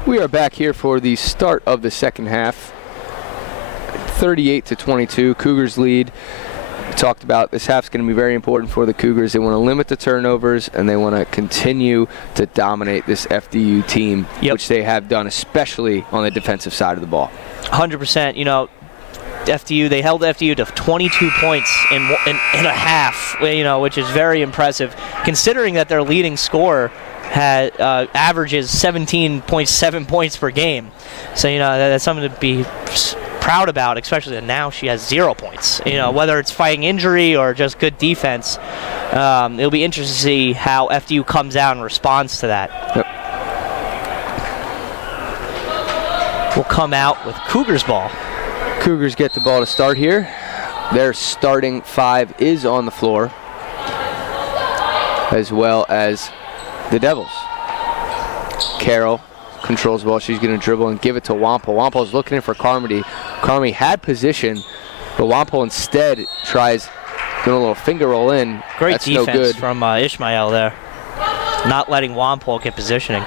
We are back here for the start of the second half. 38-22, Cougars lead. We talked about this half's going to be very important for the Cougars. They want to limit the turnovers, and they want to continue to dominate this FDU team, which they have done, especially on the defensive side of the ball. 100%. You know, FDU, they held FDU to 22 points in a half, you know, which is very impressive, considering that their leading scorer averages 17.7 points per game. So, you know, that's something to be proud about, especially that now she has 0 points. You know, whether it's fighting injury or just good defense, it'll be interesting to see how FDU comes out and responds to that. Yep. We'll come out with Cougars ball. Cougars get the ball to start here. Their starting 5 is on the floor, as well as the Devils. Carroll controls the ball. She's going to dribble and give it to Wampel. Wampel's looking in for Carmody. Carmody had position, but Wampel instead tries doing a little finger roll in. Great That's defense no good. from Ishmael there. Not letting Wampel get positioning.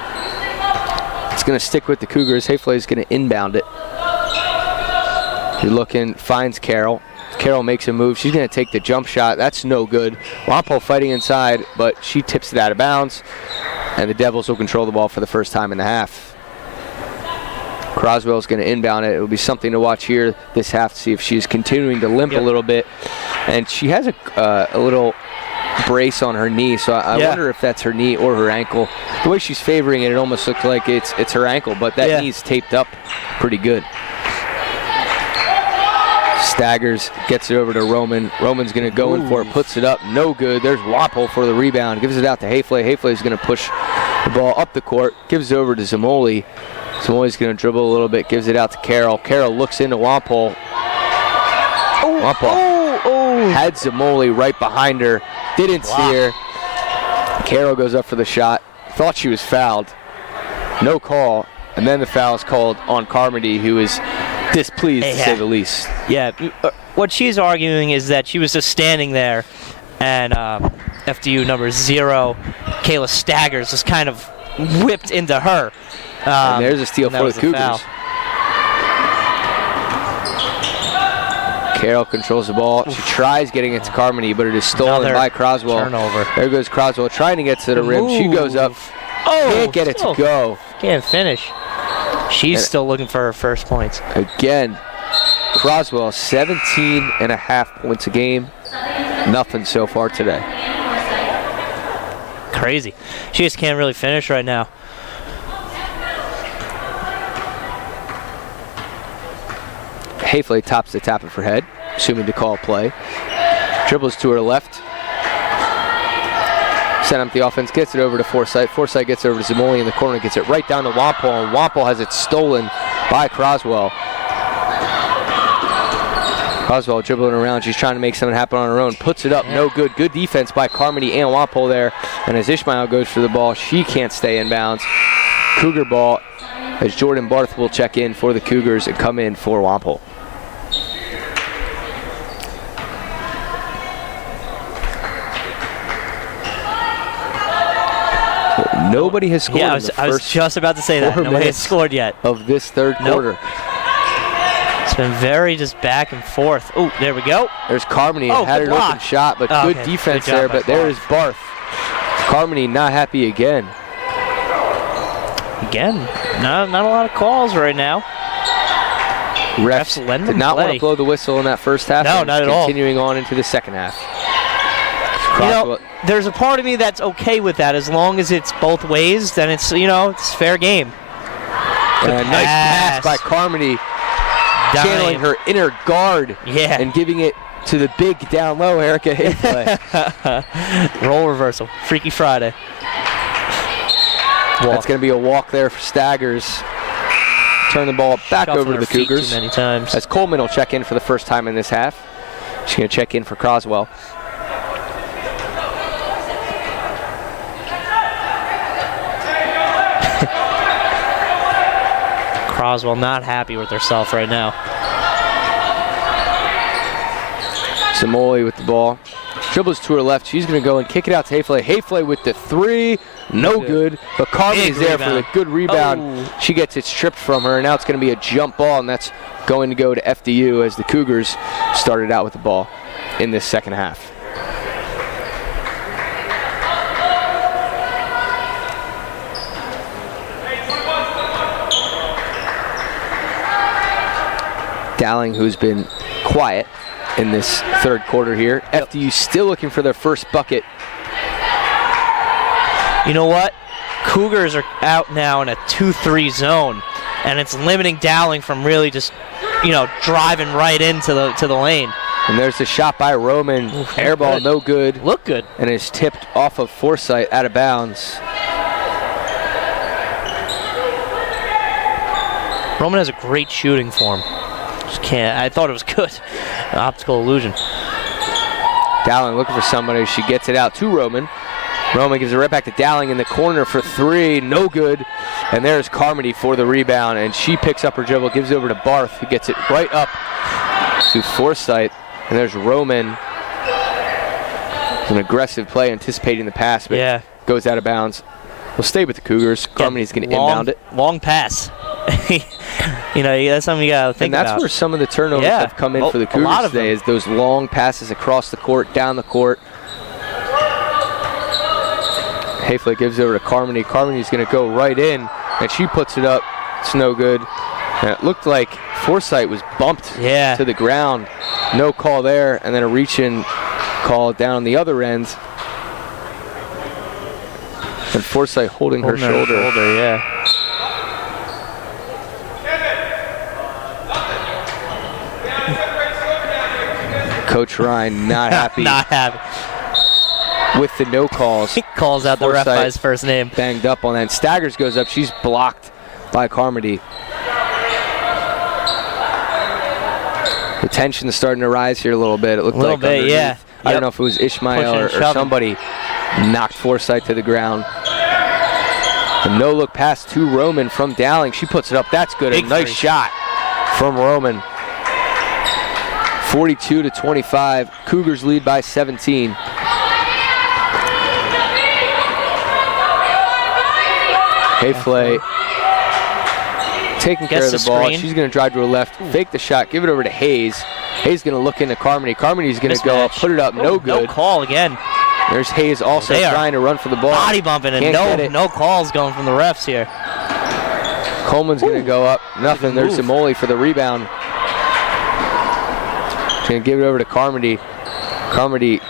It's going to stick with the Cougars. Hayfley's going to inbound it. You're looking, finds Carroll. Carroll makes a move. She's going to take the jump shot. That's no good. Wampel fighting inside, but she tips it out of bounds, and the Devils will control the ball for the first time in the half. Croswell's going to inbound it. It will be something to watch here this half to see if she's continuing to limp a little bit. And she has a little brace on her knee, so I wonder if that's her knee or her ankle. The way she's favoring it, it almost looks like it's her ankle, but that knee's taped up pretty good. Staggers, gets it over to Roman. Roman's going to go in for it, puts it up, no good. There's Wampel for the rebound, gives it out to Hayfley. Hayfley's going to push the ball up the court, gives it over to Zamoli. Zamoli's going to dribble a little bit, gives it out to Carroll. Carroll looks into Wampel. Wampel had Zamoli right behind her, didn't see her. Carroll goes up for the shot, thought she was fouled. No call, and then the foul is called on Carmody, who is displeased to say the least. Yeah, what she's arguing is that she was just standing there, and FDU number 0, Kayla Staggers, just kind of whipped into her. And there's a steal for the Cougars. Carroll controls the ball. She tries getting it to Carmody, but it is stolen by Croswell. Turnover. There goes Croswell trying to get to the rim. She goes up. Can't get it to go. Can't finish. She's still looking for her first points. Again, Croswell, 17.5 points a game. Nothing so far today. Crazy. She just can't really finish right now. Hayfley tops the tap of her head, assuming to call play. Dribbles to her left. Set up the offense, gets it over to Forsythe. Forsythe gets it over to Zamoli in the corner, gets it right down to Wampel, and Wampel has it stolen by Croswell. Croswell dribbling around, she's trying to make something happen on her own, puts it up, no good. Good defense by Carmody and Wampel there, and as Ishmael goes for the ball, she can't stay in bounds. Cougar ball, as Jordan Barth will check in for the Cougars and come in for Wampel. Nobody has scored. Yeah, I was just about to say that. Nobody has scored yet of this third quarter. It's been very just back and forth. Oh, there we go. There's Carmody. Had an open shot, but good defense there. But there is Barth. Carmody not happy again. Again, not a lot of calls right now. Refs did not want to blow the whistle in that first half. No, not at all. Continuing on into the second half. You know, there's a part of me that's okay with that as long as it's both ways. Then it's it's fair game. Nice pass by Carmody, channeling her inner guard and giving it to the big down low Erica Hayfley. Roll reversal, Freaky Friday. That's going to be a walk there for Staggers. Turn the ball back over to the Cougars. Too many times. As Coleman will check in for the first time in this half. She's going to check in for Croswell. Croswell not happy with herself right now. Zamoli with the ball. dribbles to her left. She's going to go and kick it out to Hayfley. Hayfley with the three. No good. But Carmony's there for the good rebound. Oh. She gets it stripped from her, and now it's going to be a jump ball, and that's going to go to FDU as the Cougars started out with the ball in this second half. Dowling, who's been quiet in this third quarter here. Yep. FDU still looking for their first bucket. You know what? Cougars are out now in a 2-3 zone, and it's limiting Dowling from really just, driving right into the lane. And there's the shot by Roman. Air ball, good. no good. Look good. And it's tipped off of Forsythe out of bounds. Roman has a great shooting form. Just can't. I thought it was good. Optical illusion. Dowling looking for somebody. She gets it out to Roman. Roman gives it right back to Dowling in the corner for three. No good. And there's Carmody for the rebound. And she picks up her dribble, gives it over to Barth, who gets it right up to Forsythe. And there's Roman. It's an aggressive play, anticipating the pass, but goes out of bounds. We'll stay with the Cougars. Carmody's going to inbound it. Long pass. That's something you got to think about. And that's where some of the turnovers have come in for the Cougars today, is those long passes across the court, down the court. Hayfley gives it over to Carmody. Carmody's going to go right in, and she puts it up. It's no good. And it looked like Forsythe was bumped to the ground. No call there, and then a reach-in call down on the other end. And Forsythe holding her shoulder. Coach Ryan not happy. Not happy. With the no calls. He calls out the ref by his first name. Banged up on that. Staggers goes up. She's blocked by Carmody. The tension's starting to rise here a little bit. It looked like underneath. I don't know if it was Ishmael or somebody knocked Forsythe to the ground. A no-look pass to Roman from Dowling. She puts it up. That's good. A nice shot from Roman. 42-25. Cougars lead by 17. Hayfley taking care of the ball. Screen. She's going to drive to her left, fake the shot, give it over to Hayes. Hayes going to look into Carmody. Carmody's going to go up, put it up, no good. No call again. There's Hayes also trying to run for the ball. Body bumping, and no calls going from the refs here. Coleman's going to go up, nothing. There's Zamoli for the rebound. Going to give it over to Carmody. Carmody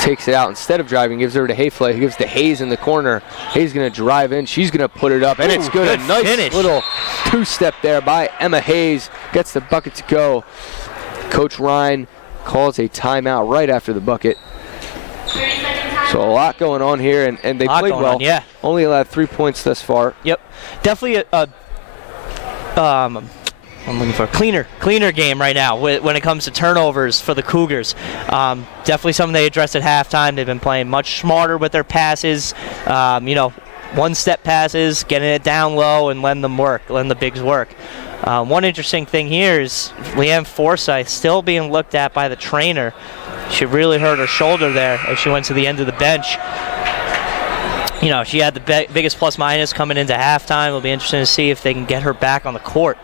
takes it out. Instead of driving, gives it over to Hayfley. He gives to Hayes in the corner. Hayes going to drive in. She's going to put it up, and it's good. A nice finish. Little two-step there by Emma Hayes. Gets the bucket to go. Coach Ryan calls a timeout right after the bucket. So a lot going on here, and they played well. Only allowed 3 points thus far. Yep. Definitely I'm looking for a cleaner game right now when it comes to turnovers for the Cougars. Definitely something they addressed at halftime. They've been playing much smarter with their passes. One-step passes, getting it down low and letting the bigs work. One interesting thing here is Leanne Forsythe still being looked at by the trainer. She really hurt her shoulder there as she went to the end of the bench. She had the biggest plus-minus coming into halftime. It'll be interesting to see if they can get her back on the court.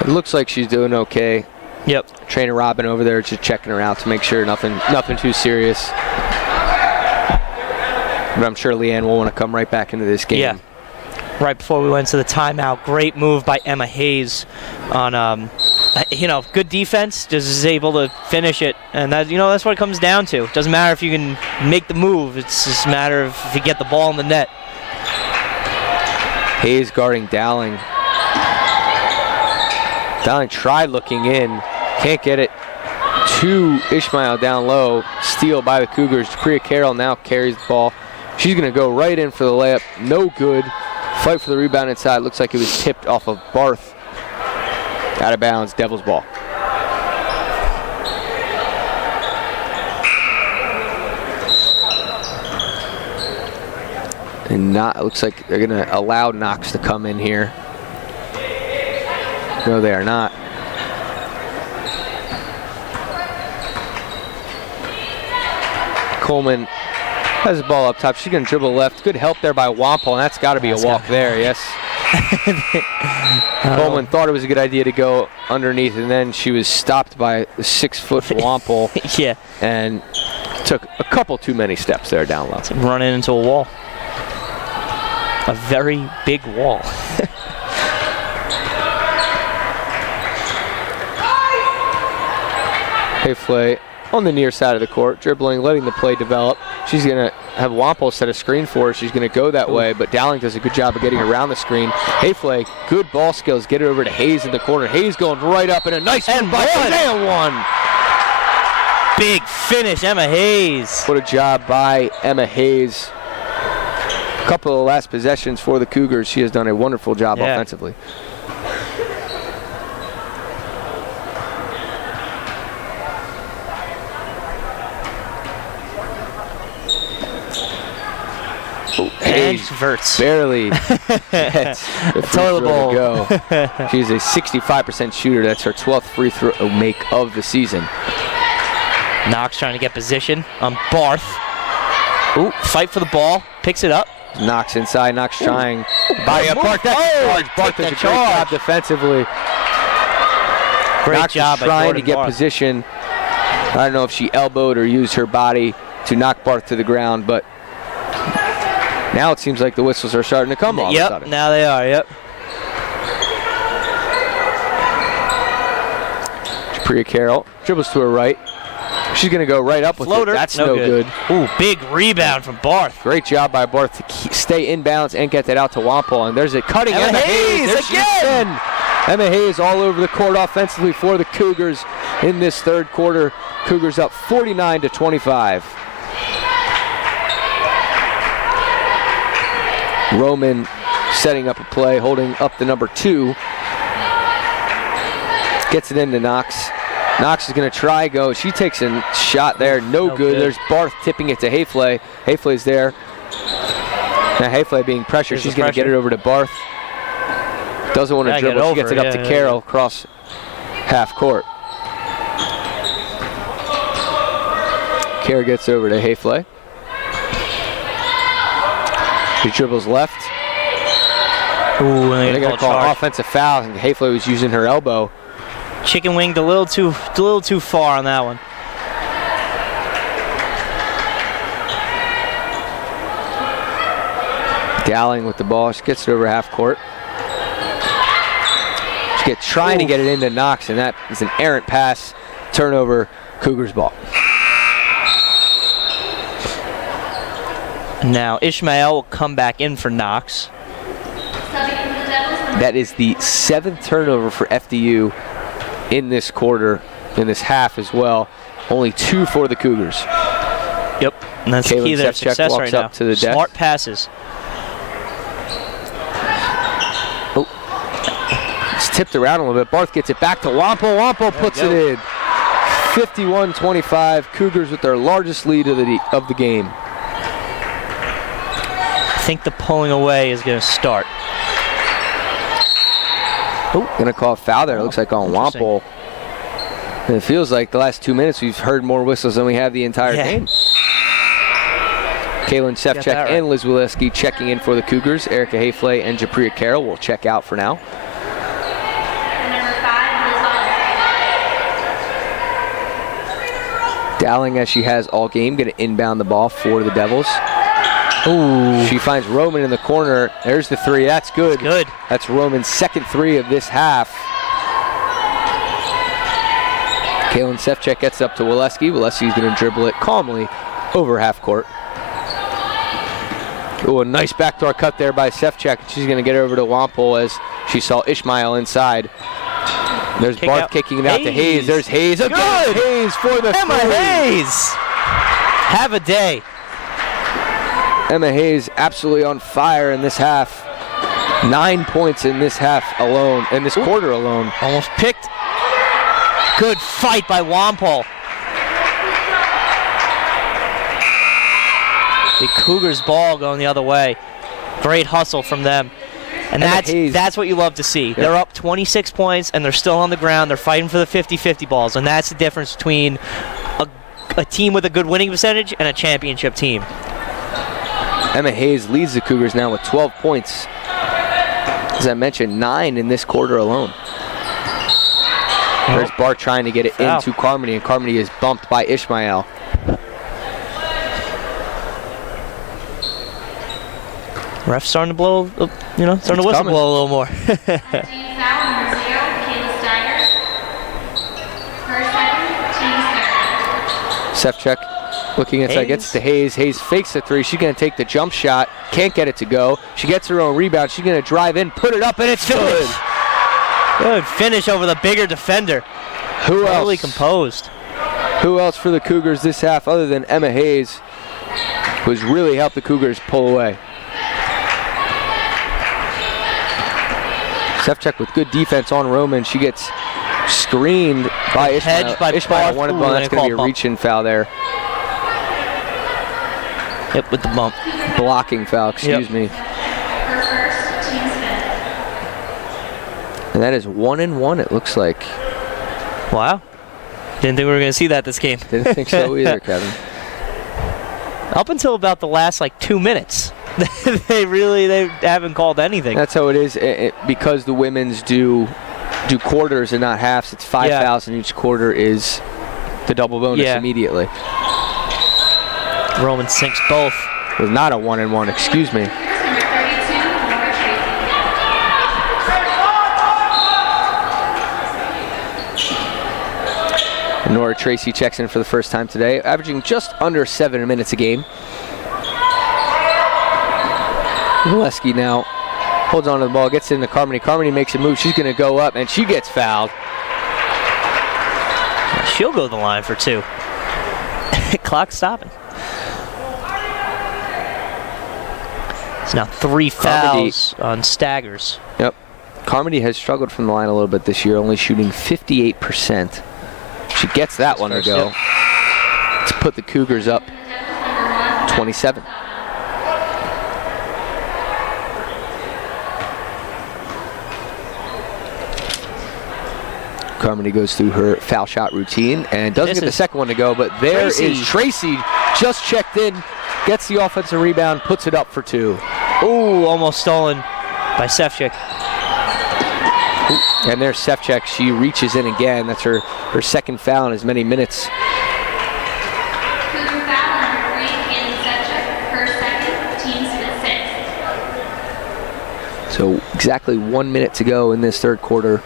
It looks like she's doing okay. Yep. Trainer Robin over there just checking her out to make sure nothing too serious. But I'm sure Leanne will want to come right back into this game. Yeah. Right before we went to the timeout, great move by Emma Hayes on, good defense. Just is able to finish it, and that's what it comes down to. It doesn't matter if you can make the move. It's just a matter of if you get the ball in the net. Hayes guarding Dowling. Dowling tried looking in, can't get it to Ishmael down low. Steal by the Cougars. Priya Carroll now carries the ball. She's going to go right in for the layup. No good. Fight for the rebound inside. Looks like it was tipped off of Barth. Out of bounds. Devils ball. And it looks like they're going to allow Knox to come in here. No, they are not. Coleman has the ball up top. She's going to dribble left. Good help there by Wampel, and that's got to be a walk there, yes. Coleman thought it was a good idea to go underneath, and then she was stopped by the 6-foot Wampel. Yeah. And took a couple too many steps there down low. Running into a wall. A very big wall. Fairleigh on the near side of the court, dribbling, letting the play develop. She's going to have Wampel set a screen for her. She's going to go that way, but Dowling does a good job of getting around the screen. Fairleigh, good ball skills, get it over to Hayes in the corner. Hayes going right up, and a nice and by one. Big finish, Emma Hayes. What a job by Emma Hayes. A couple of last possessions for the Cougars. She has done a wonderful job offensively. Hayes verts. Barely gets the free Toilet throw bowl. to go. She's a 65% shooter. That's her 12th free throw make of the season. Knox trying to get position on Barth. Ooh, fight for the ball. Picks it up. Knox inside. Knox trying. Body up. Barth. Barth does a great job defensively. Great Knox job is trying by to get Barth. position. I don't know if she elbowed or used her body to knock Barth to the ground, but now it seems like the whistles are starting to come all of a sudden. Now they are, yep. Priya Carroll dribbles to her right. She's going to go right up with Floater. it. That's no good. Ooh, big rebound from Barth. Great job by Barth to stay in bounds and get that out to Wampel. And there's a cutting Emma Hayes There she is again. Emma Hayes all over the court offensively for the Cougars in this third quarter. Cougars up 49-25. Roman setting up a play, holding up the number 2. Gets it into Knox. Knox is going to try go. She takes a shot there. No good. There's Barth tipping it to Fairleigh. Fairleigh's there. Now Fairleigh being pressured. She's going to get it over to Barth. Doesn't want to dribble. She gets it up to Carroll across half court. Carroll gets over to Fairleigh. He dribbles left. Ooh, they're going to call an offensive foul. And Fairleigh was using her elbow. Chicken winged a little too far on that one. Dowling with the ball. She gets it over half court. She trying to get it into Knox, and that is an errant pass. Turnover, Cougars ball. Now Ishmael will come back in for Knox. That is the 7th turnover for FDU in this quarter, in this half as well. Only 2 for the Cougars. Yep, and that's the key to their success walks right up now. To the deck. Smart passes. Oh, it's tipped around a little bit. Barth gets it back to Wampel. Wampel puts it in. 51-25. Cougars with their largest lead of the game. I think the pulling away is going to start. Going to call a foul there. It looks like on Wampel. And it feels like the last 2 minutes we've heard more whistles than we have the entire game. Kaylin Sefcik and Liz Wileski checking in for the Cougars. Erica Fairleigh and Japriya Carroll will check out for now. Dowling, as she has all game, going to inbound the ball for the Devils. Ooh. She finds Roman in the corner. There's the 3. That's good. That's good. That's Roman's 2nd 3 of this half. Kaylin Sefcik gets up to Wileski. Wileski's going to dribble it calmly over half court. Ooh, a nice backdoor cut there by Sefcik. She's going to get over to Wampel as she saw Ishmael inside. There's Barth kicking it out to Hayes. There's Hayes. Good. Hayes for the Emma Hayes. Have a day. Emma Hayes absolutely on fire in this half. 9 points in this half alone, in this quarter alone. Almost picked. Good fight by Wampel. The Cougars ball going the other way. Great hustle from them. And that's what you love to see. Yep. They're up 26 points and they're still on the ground. They're fighting for the 50-50 balls. And that's the difference between a a team with a good winning percentage and a championship team. Emma Hayes leads the Cougars now with 12 points. As I mentioned, 9 in this quarter alone. There's Bart trying to get it into Carmody, and Carmody is bumped by Ishmael. Ref starting to blow, starting to whistle blow a little more. Team foul number 0, Kayla Steiner. First second, team third. Sefcik looking inside, gets to Hayes. Hayes fakes the 3. She's going to take the jump shot. Can't get it to go. She gets her own rebound. She's going to drive in, put it up, and it's good. Good finish over the bigger defender. Who else? Totally composed. Who else for the Cougars this half other than Emma Hayes, who's really helped the Cougars pull away? Sefcik with good defense on Roman. She gets screened by Ishmael. Hedged by Ishmael wanted bump. That's going to be a bump. reach-in foul there. Yep, with the bump. Blocking foul, excuse me. Her first, team's fifth. And that is 1-1, it looks like. Wow. Didn't think we were going to see that this game. Didn't think so either, Kevin. Up until about the last 2 minutes, they haven't called anything. That's how it is. Because the women's do quarters and not halves, it's 5 fouls in each quarter is the double bonus immediately. Roman sinks both. It was not a 1-1, excuse me. Number 32, Nora Tracy. Nora Tracy checks in for the first time today, averaging just under 7 minutes a game. Valesky now holds on to the ball, gets into Carmody. Carmody makes a move. She's going to go up, and she gets fouled. She'll go to the line for 2. Clock stopping. It's now 3 fouls on Staggers. Yep. Carmody has struggled from the line a little bit this year, only shooting 58%. She gets that one to go. To put the Cougars up 27. Carmody goes through her foul shot routine and doesn't get the second one to go, but there is Tracy just checked in, gets the offensive rebound, puts it up for 2. Ooh, almost stolen by Sefcik. And there's Sefcik. She reaches in again. That's her second foul in as many minutes. Cougar foul number 3, Kayla Sefcik. First second, team's fifth. So exactly 1 minute to go in this third quarter.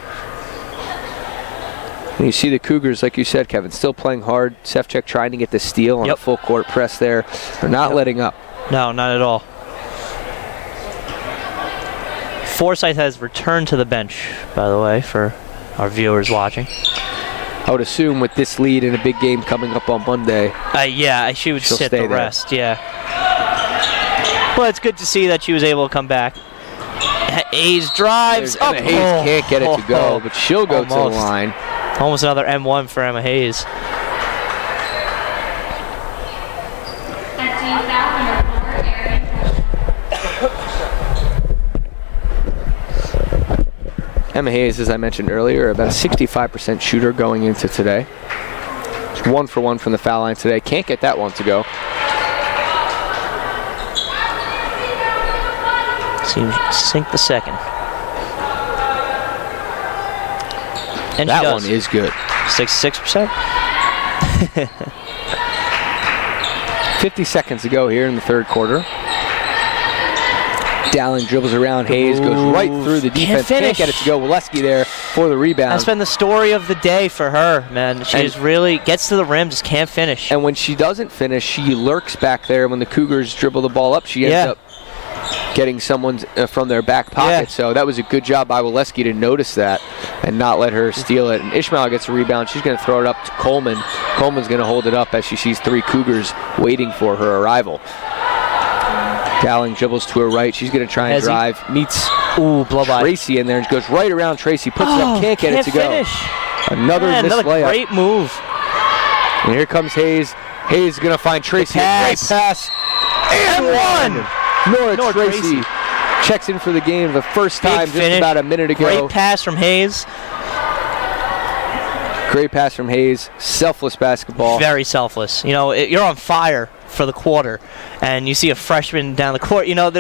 And you see the Cougars, like you said, Kevin, still playing hard. Sefcik trying to get the steal on a full court press there. They're not letting up. No, not at all. Forsyth has returned to the bench, by the way, for our viewers watching. I would assume with this lead in a big game coming up on Monday. She would she'll sit stay the there. rest, But it's good to see that she was able to come back. Hayes drives. Emma Hayes can't get it to go, but she'll go to the line. Almost another M1 for Emma Hayes. At team foul number 4, Erin. Emma Hayes, as I mentioned earlier, about a 65% shooter going into today. She's 1 for 1 from the foul line today. Can't get that one to go. Seems to sink the second. And that one is good. 66%. 50 seconds to go here in the third quarter. Dowling dribbles around. Hayes goes right through the defense. Can't get it to go. Walesky there for the rebound. That's been the story of the day for her, man. She just really gets to the rim, just can't finish. And when she doesn't finish, she lurks back there. When the Cougars dribble the ball up, she ends up getting someone from their back pocket. So that was a good job by Walesky to notice that and not let her steal it. And Ishmael gets a rebound. She's going to throw it up to Coleman. Coleman's going to hold it up as she sees 3 Cougars waiting for her arrival. Dowling dribbles to her right. She's going to try and drive. Meets Tracy in there and goes right around Tracy. Puts it up. Can't get it to finish. Go. Another missed layup. Great move. And here comes Hayes. Hayes is going to find Tracy. Great pass. And one. Nora Tracy checks in for the game the first time just about a minute ago. Great pass from Hayes. Great pass from Hayes. Selfless basketball. Very selfless. You know, you're on fire for the quarter, and you see a freshman down the court. You know,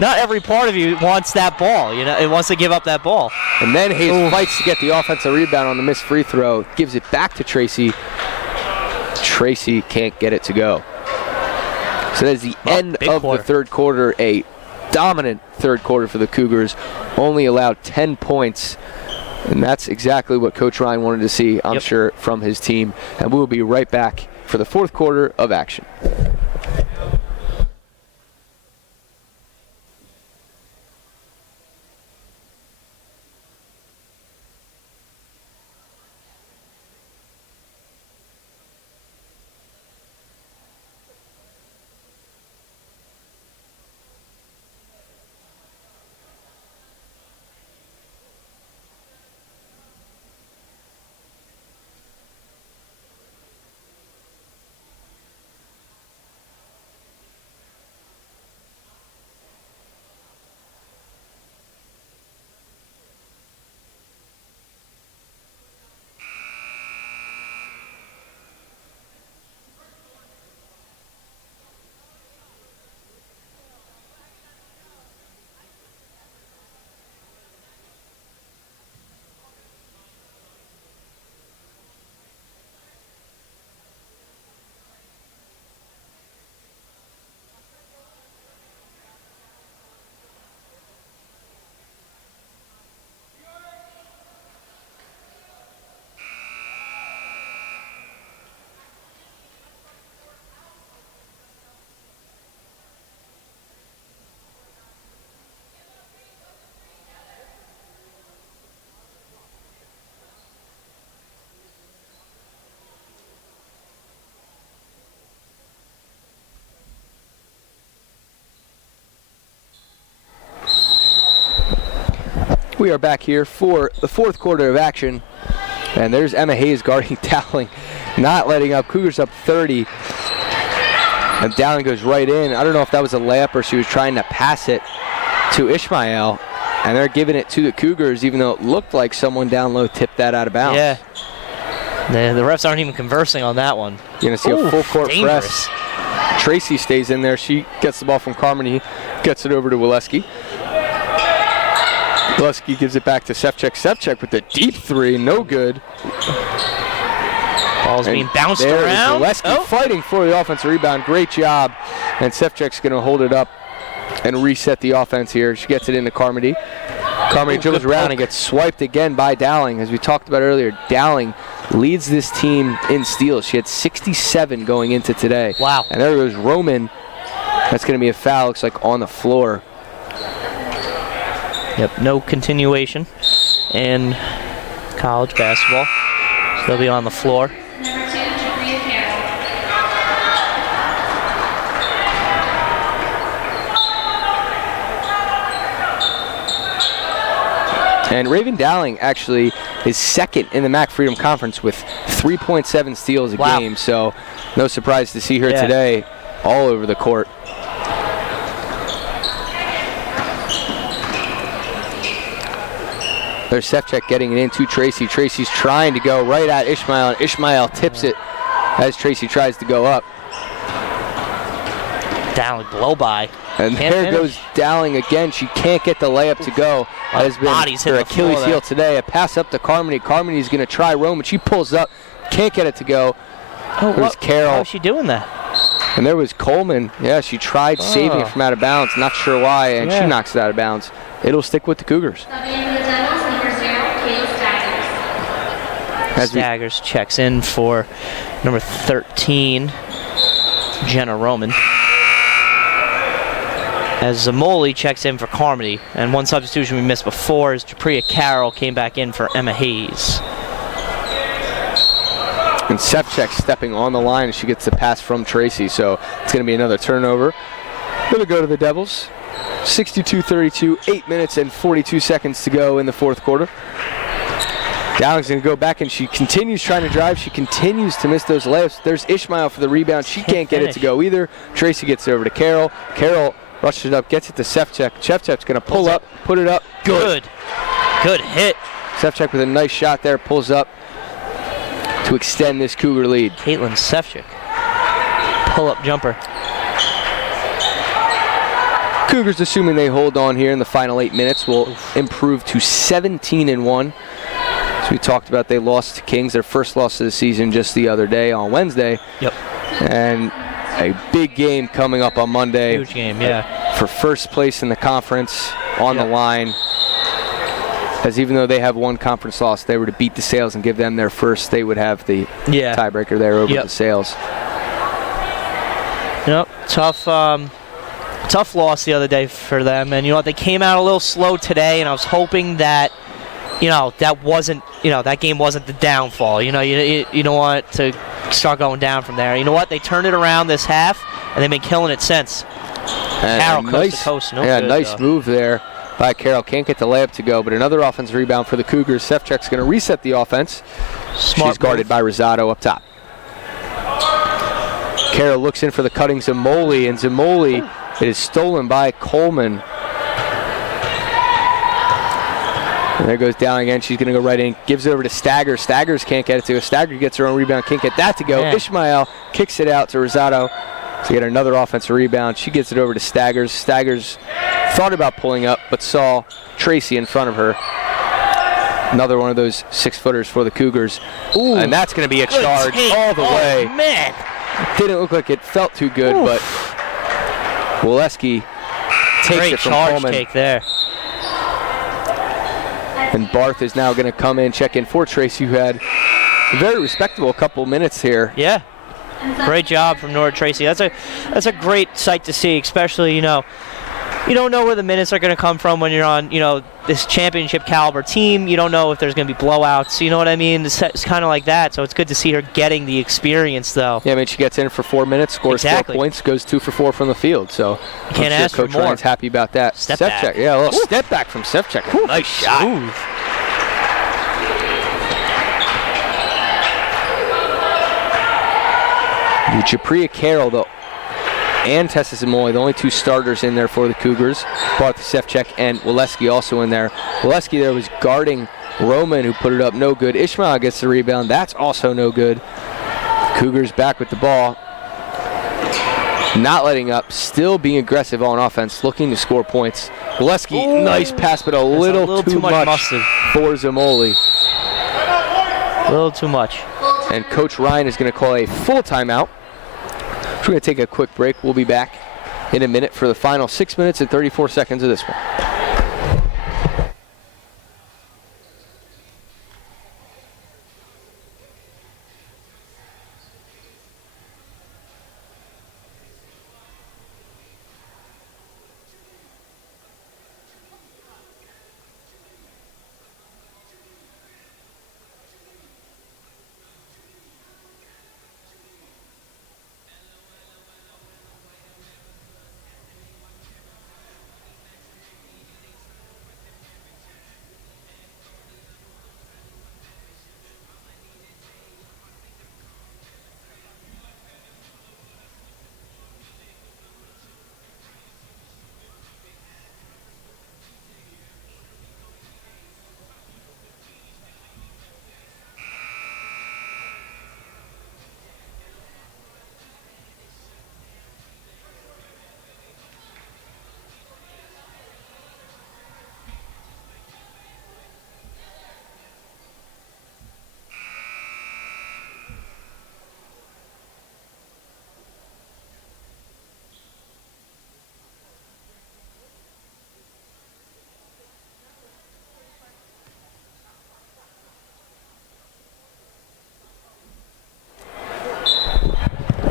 not every part of you wants that ball. You know, it wants to give up that ball. And then Hayes fights to get the offensive rebound on the missed free throw. Gives it back to Tracy. Tracy can't get it to go. So that is the end of the third quarter. A dominant third quarter for the Cougars. Only allowed 10 points. And that's exactly what Coach Ryan wanted to see, I'm sure, from his team. And we will be right back for the fourth quarter of action. We are back here for the fourth quarter of action. And there's Emma Hayes guarding Dowling, not letting up. Cougars up 30. And Dowling goes right in. I don't know if that was a layup or she was trying to pass it to Ishmael. And they're giving it to the Cougars, even though it looked like someone down low tipped that out of bounds. Yeah. The refs aren't even conversing on that one. You're going to see a full court dangerous press. Tracy stays in there. She gets the ball from Carmody, gets it over to Waleski. Waleski gives it back to Sevchek. Sevchek with the deep three, no good. Ball's being bounced around. Waleski fighting for the offensive rebound. Great job. And Sevchek's going to hold it up and reset the offense here. She gets it into Carmody. Carmody dribbles around and gets swiped again by Dowling. As we talked about earlier, Dowling leads this team in steals. She had 67 going into today. Wow. And there goes Roman. That's going to be a foul, looks like on the floor. Yep, no continuation in college basketball. So they'll be on the floor. Number 2, Jabria Carroll. And Raven Dowling actually is second in the MAC Freedom Conference with 3.7 steals a game. So no surprise to see her today all over the court. There's Sevchek getting it into Tracy. Tracy's trying to go right at Ishmael, and Ishmael tips it as Tracy tries to go up. Dowling blow by. And there goes Dowling again. She can't get the layup to go. That has been her Achilles heel today. A pass up to Carmody. Carmody's going to try Roman. She pulls up, can't get it to go. There's Carroll. How is she doing that? And there was Coleman. Yeah, she tried saving it from out of bounds. Not sure why, and she knocks it out of bounds. It'll stick with the Cougars. Staggers checks in for number 13, Jenna Roman. As Zamoli checks in for Carmody. And one substitution we missed before is Jabria Carroll came back in for Emma Hayes. And Sevchek stepping on the line as she gets the pass from Tracy. So it's going to be another turnover. Going to go to the Devils. 62-32, 8 minutes and 42 seconds to go in the fourth quarter. Dowling's going to go back, and she continues trying to drive. She continues to miss those layups. There's Ishmael for the rebound. She can't get it to go either. Tracy gets it over to Carroll. Carroll rushes it up, gets it to Sevchek. Sevchek's going to pull up, put it up. Good hit. Sevchek with a nice shot there, pulls up. to extend this Cougar lead. Caitlin Sefcik. Pull-up jumper. Cougars, assuming they hold on here in the final 8 minutes, will improve to 17-1. As we talked about, they lost to Kings, their first loss of the season, just the other day on Wednesday. Yep. And a big game coming up on Monday. Huge game, yeah. For first place in the conference on the line. As even though they have one conference loss, if they were to beat the Sales and give them their first, they would have the tiebreaker there over the Sales. Yep, tough loss the other day for them. And you know what, they came out a little slow today, and I was hoping that, that wasn't, that game wasn't the downfall. You don't want to start going down from there. You know what, they turned it around this half, and they've been killing it since. Carroll coast to coast. Nice move there by Carroll. Can't get the layup to go, but another offensive rebound for the Cougars. Sefcik's going to reset the offense. She's guarded by Rosado up top. Carroll looks in for the cutting Zamoli, and Zamoli, it is stolen by Coleman. And there goes down again. She's going to go right in. Gives it over to Staggers. Staggers can't get it to go. Staggers gets her own rebound. Can't get that to go. Man. Ishmael kicks it out to Rosado to get another offensive rebound. She gets it over to Staggers. Staggers thought about pulling up, but saw Tracy in front of her. Another one of those 6-footers for the Cougars. Ooh, and that's going to be a charge all the way. Man. Didn't look like it felt too good, but Waleski takes it from Coleman. Great charge take there. And Barth is now going to come in, check in for Tracy, who had a very respectable couple minutes here. Yeah. Great job from Nora Tracy. That's a great sight to see, especially, you don't know where the minutes are going to come from when you're on, this championship caliber team. You don't know if there's going to be blowouts. You know what I mean? It's kind of like that. So it's good to see her getting the experience, though. Yeah, I mean, she gets in for 4 minutes, scores 4 points, goes 2 for 4 from the field. So you can't ask Coach for more. Ryan's happy about that. Step back. Yeah, a little step back from Sefcik. Nice shot. Smooth. Japria Carroll, and Tessa Zamoli, the only 2 starters in there for the Cougars. Barth Sefcik and Waleski also in there. Waleski there was guarding Roman, who put it up, no good. Ishmael gets the rebound. That's also no good. Cougars back with the ball. Not letting up, still being aggressive on offense, looking to score points. Waleski, nice pass, but a little too much mustard for Zamoli. A little too much. And Coach Ryan is going to call a full timeout. We're going to take a quick break. We'll be back in a minute for the final 6 minutes and 34 seconds of this one.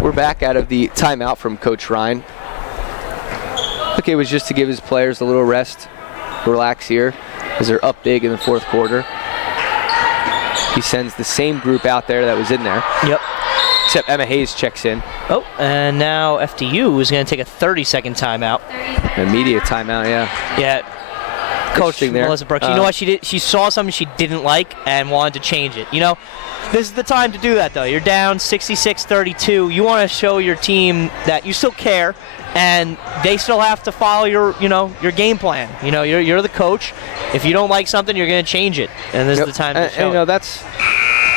We're back out of the timeout from Coach Ryan. I think it was just to give his players a little rest, relax here, as they're up big in the 4th quarter. He sends the same group out there that was in there. Yep. Except Emma Hayes checks in. Oh, and now FDU is going to take a 30-second timeout. An immediate timeout, yeah. Yeah. Coach there. Melissa Brooks. You know what she did? She saw something she didn't like and wanted to change it. This is the time to do that, though. You're down 66-32. You want to show your team that you still care, and they still have to follow your game plan. You're the coach. If you don't like something, you're going to change it, and this is the time to show it.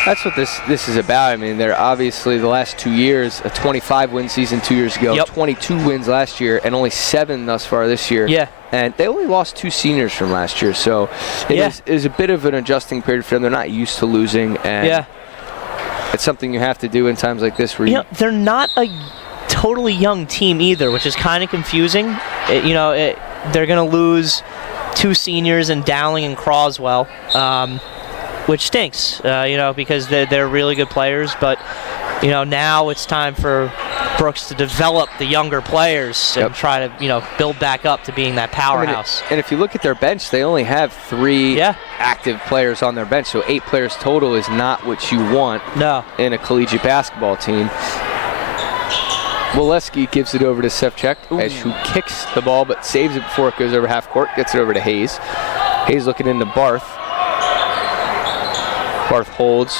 That's what this is about. I mean, they're obviously the last 2 years, a 25-win season 2 years ago, 22 wins last year, and only 7 thus far this year. Yeah. And they only lost 2 seniors from last year, so it is a bit of an adjusting period for them. They're not used to losing, and it's something you have to do in times like this. Where they're not a totally young team either, which is kind of confusing. They're going to lose 2 seniors in Dowling and Croswell. Which stinks, because they're really good players. But, now it's time for Brooks to develop the younger players and try to, build back up to being that powerhouse. And if you look at their bench, they only have 3 active players on their bench. So 8 players total is not what you want in a collegiate basketball team. Waleski gives it over to Sevchek, who kicks the ball but saves it before it goes over half court. Gets it over to Hayes. Hayes looking into Barth. Barth holds.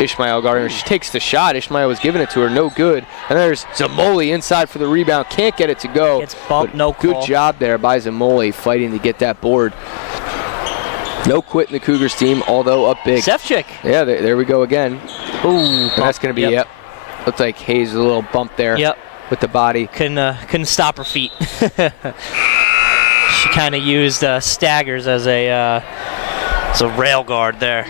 Ishmael guarding her. She takes the shot. Ishmael was giving it to her. No good. And there's Zamoli inside for the rebound. Can't get it to go. Gets bumped. No call. Good job there by Zamoli fighting to get that board. No quit in the Cougars team, although up big. Sevchek. Yeah, there we go again. Ooh. And that's going to be, looked like Hayes a little bump there with the body. Couldn't stop her feet. She kind of used Staggers as a rail guard there.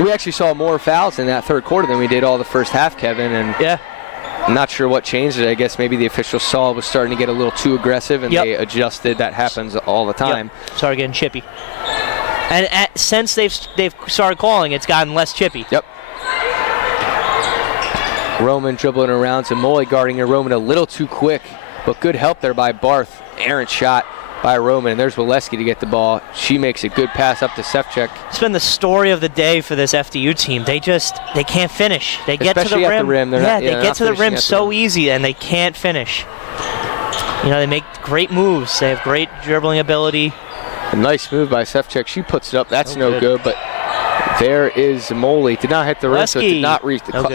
We actually saw more fouls in that third quarter than we did all the first half, Kevin. And I'm not sure what changed it. I guess maybe the officials saw it was starting to get a little too aggressive, and they adjusted. That happens all the time. Started getting chippy. And since they've started calling, it's gotten less chippy. Roman dribbling around. Zamoli guarding her. Roman a little too quick, but good help there by Barth. Errant shot by Roman, and there's Waleski to get the ball. She makes a good pass up to Sevchek. It's been the story of the day for this FDU team. They can't finish. They get Especially to the rim. At the rim. They get to the rim so easy, and they can't finish. They make great moves. They have great dribbling ability. A nice move by Sevchek. She puts it up. That's no good, but there is Zamoli. Did not hit the rim, so it did not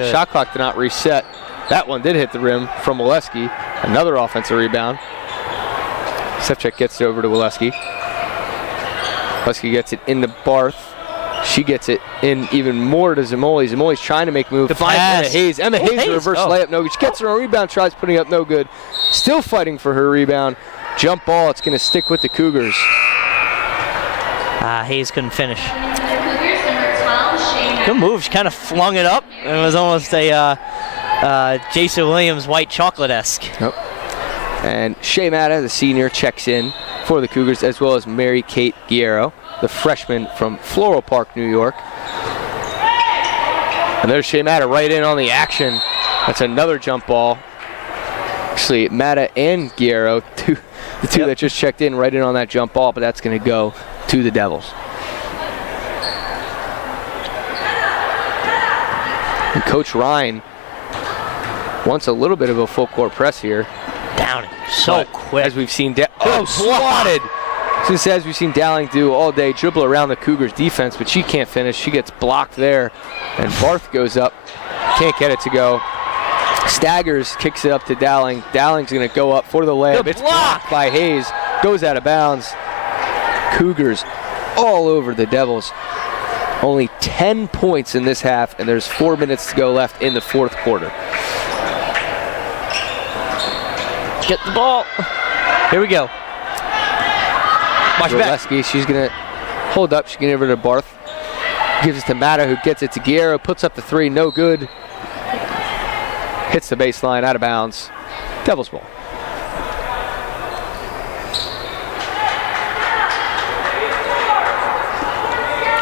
shot clock did not reset. That one did hit the rim from Waleski. Another offensive rebound. Sevchek gets it over to Waleski. Waleski gets it into Barth. She gets it in even more to Zamoli. Zamoli's trying to make a move. Finds Emma Hayes. Emma Hayes reverse layup, no good. She gets her own rebound, tries putting up, no good. Still fighting for her rebound. Jump ball, it's going to stick with the Cougars. Hayes couldn't finish. Cougars, number 12, Shane. Good move. She kind of flung it up. It was almost a Jason Williams white chocolate-esque. Yep. And Shea Matta, the senior, checks in for the Cougars, as well as Mary Kate Guerrero, the freshman from Floral Park, New York. And there's Shea Matta right in on the action. That's another jump ball. Actually, Matta and Guerrero, the two that just checked in, right in on that jump ball, but that's going to go to the Devils. And Coach Ryan wants a little bit of a full court press here. Down so quick. As we've seen, swatted. Just as we've seen Dowling do all day, dribble around the Cougars defense, but she can't finish. She gets blocked there, and Barth goes up, can't get it to go. Staggers, kicks it up to Dowling. Dowling's going to go up for the layup. It's blocked by Hayes. Goes out of bounds. Cougars all over the Devils. Only 10 points in this half, and there's 4 minutes to go left in the fourth quarter. Get the ball. Here we go. Watch back. She's going to hold up. She's going to give it to Barth. Gives it to Matta, who gets it to Guerrero. Puts up the three. No good. Hits the baseline. Out of bounds. Devils ball.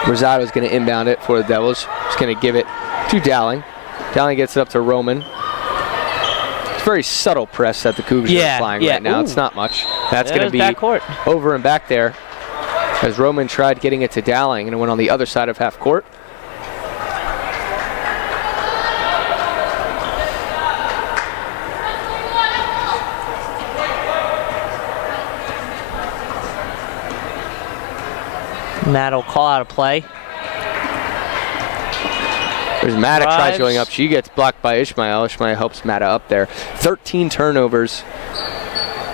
Rosado's going to inbound it for the Devils. She's going to give it to Dowling. Dowling gets it up to Roman. It's a very subtle press that the Cougars are applying right now. It's not much. That's going to be backcourt. Over and back there as Roman tried getting it to Dowling, and it went on the other side of half court. Matt will call out a play. There's Matta tries going up. She gets blocked by Ishmael. Ishmael helps Matta up there. 13 turnovers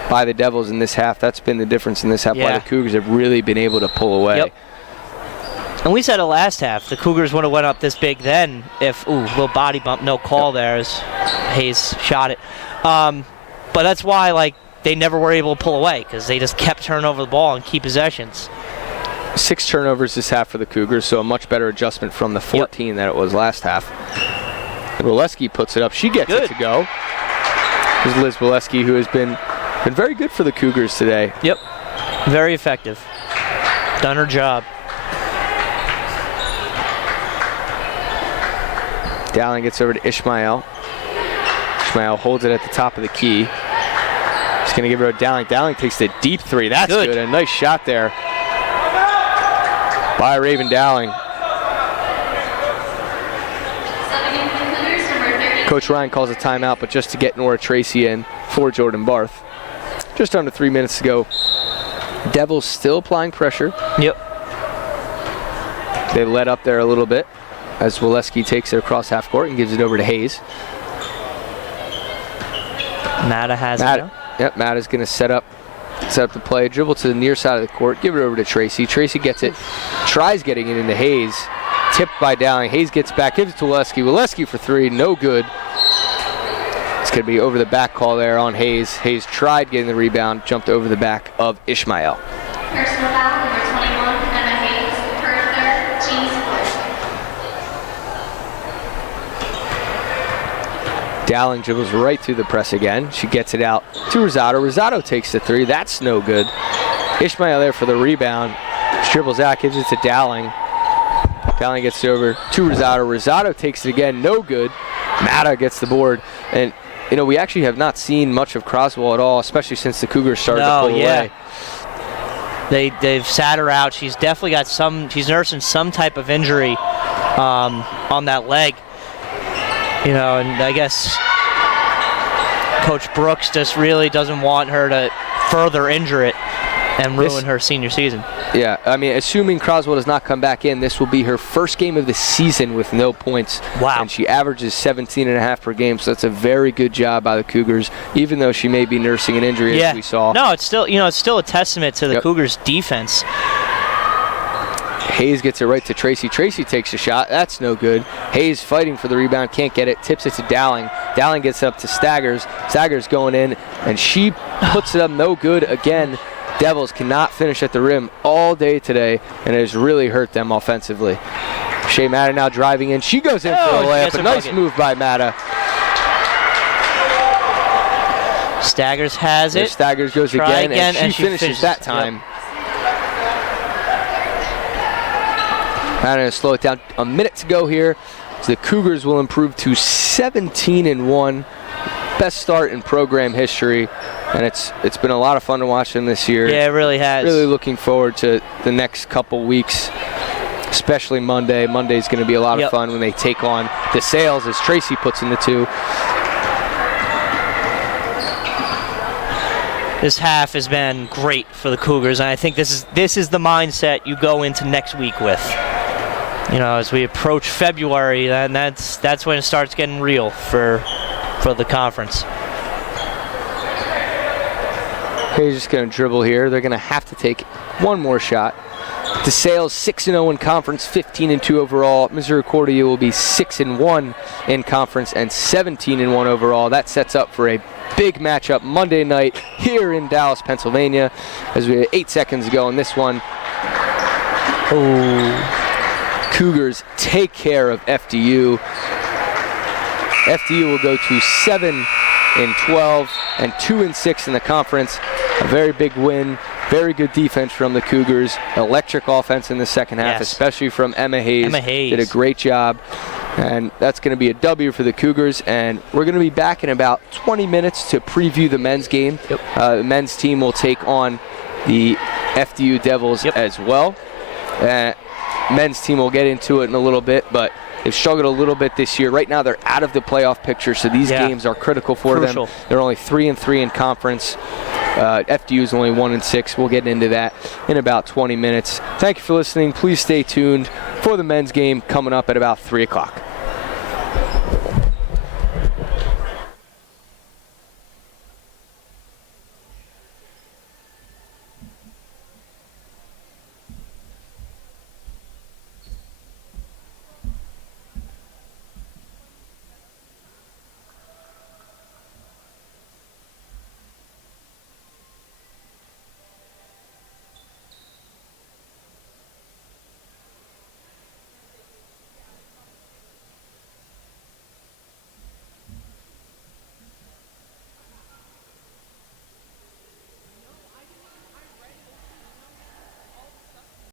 by the Devils in this half. That's been the difference in this half. Why the Cougars have really been able to pull away. And we said it last half. The Cougars would have went up this big then if, little body bump, no call there as Hayes shot it. But that's why, like, they never were able to pull away because they just kept turning over the ball and keep possessions. 6 turnovers this half for the Cougars, so a much better adjustment from the 14 that it was last half. Wileski puts it up. She gets it to go. This is Liz Wileski, who has been very good for the Cougars today. Yep. Very effective. Done her job. Dowling gets over to Ishmael. Ishmael holds it at the top of the key. He's going to give it to Dowling. Dowling takes the deep 3. That's good. A nice shot there by Raven Dowling. Coach Ryan calls a timeout, but just to get Nora Tracy in for Jordan Barth. Just under 3 minutes to go. Devils still applying pressure. Yep. They let up there a little bit as Wileski takes it across half court and gives it over to Hayes. Mata has it. Yep, Mata's going to set up the play, dribble to the near side of the court, give it over to Tracy. Tracy gets it, tries getting it into Hayes. Tipped by Dowling. Hayes gets back, gives it to Wileski. Wileski for 3, no good. It's going to be over the back call there on Hayes. Hayes tried getting the rebound, jumped over the back of Ishmael. Personal foul, number 21, Emma Hayes, her third, team sport. Dowling dribbles right through the press again. She gets it out to Rosado. Rosado takes the 3. That's no good. Ishmael there for the rebound. She dribbles out, gives it to Dowling. Dowling gets it over to Rosado. Rosado takes it again, no good. Mata gets the board. And, we actually have not seen much of Croswell at all, especially since the Cougars started to pull away. They've sat her out. She's definitely got she's nursing some type of injury on that leg. And I guess Coach Brooks just really doesn't want her to further injure it and ruin her senior season. Yeah, assuming Croswell does not come back in, this will be her first game of the season with no points. Wow. And she averages 17.5 per game, so that's a very good job by the Cougars, even though she may be nursing an injury, as we saw. No, it's still, it's still a testament to the Cougars' defense. Hayes gets it right to Tracy. Tracy takes a shot. That's no good. Hayes fighting for the rebound, can't get it. Tips it to Dowling. Dowling gets it up to Staggers. Staggers going in, and she puts it up no good again. Devils cannot finish at the rim all day today, and it has really hurt them offensively. Shea Mata now driving in. She goes in for a layup. A nice move by Mata. Staggers has it. Staggers goes again, and she finishes that time. Yep. Mata going to slow it down. A minute to go here. So the Cougars will improve to 17-1. Best start in program history. And it's been a lot of fun to watch them this year. Yeah, it really has. Really looking forward to the next couple weeks, especially Monday. Monday's going to be a lot of fun when they take on DeSales as Tracy puts in the 2. This half has been great for the Cougars, and I think this is the mindset you go into next week with. As we approach February, and that's when it starts getting real for the conference. Hayes just going to dribble here. They're going to have to take one more shot. DeSales 6-0 in conference, 15-2 overall. Misericordia will be 6-1 in conference and 17-1 overall. That sets up for a big matchup Monday night here in Dallas, Pennsylvania, as we have 8 seconds to go in this one. Cougars take care of FDU. FDU will go to 7-12 and 2-6 in the conference. A very big win. Very good defense from the Cougars. Electric offense in the second half, especially from Emma Hayes. Emma Hayes did a great job. And that's going to be a W for the Cougars. And we're going to be back in about 20 minutes to preview the men's game. The men's team will take on the FDU Devils as well. Men's team will get into it in a little bit, but they've struggled a little bit this year. Right now, they're out of the playoff picture, so these games are critical for them. They're only 3-3 in conference. FDU is only 1-6. We'll get into that in about 20 minutes. Thank you for listening. Please stay tuned for the men's game coming up at about 3 o'clock.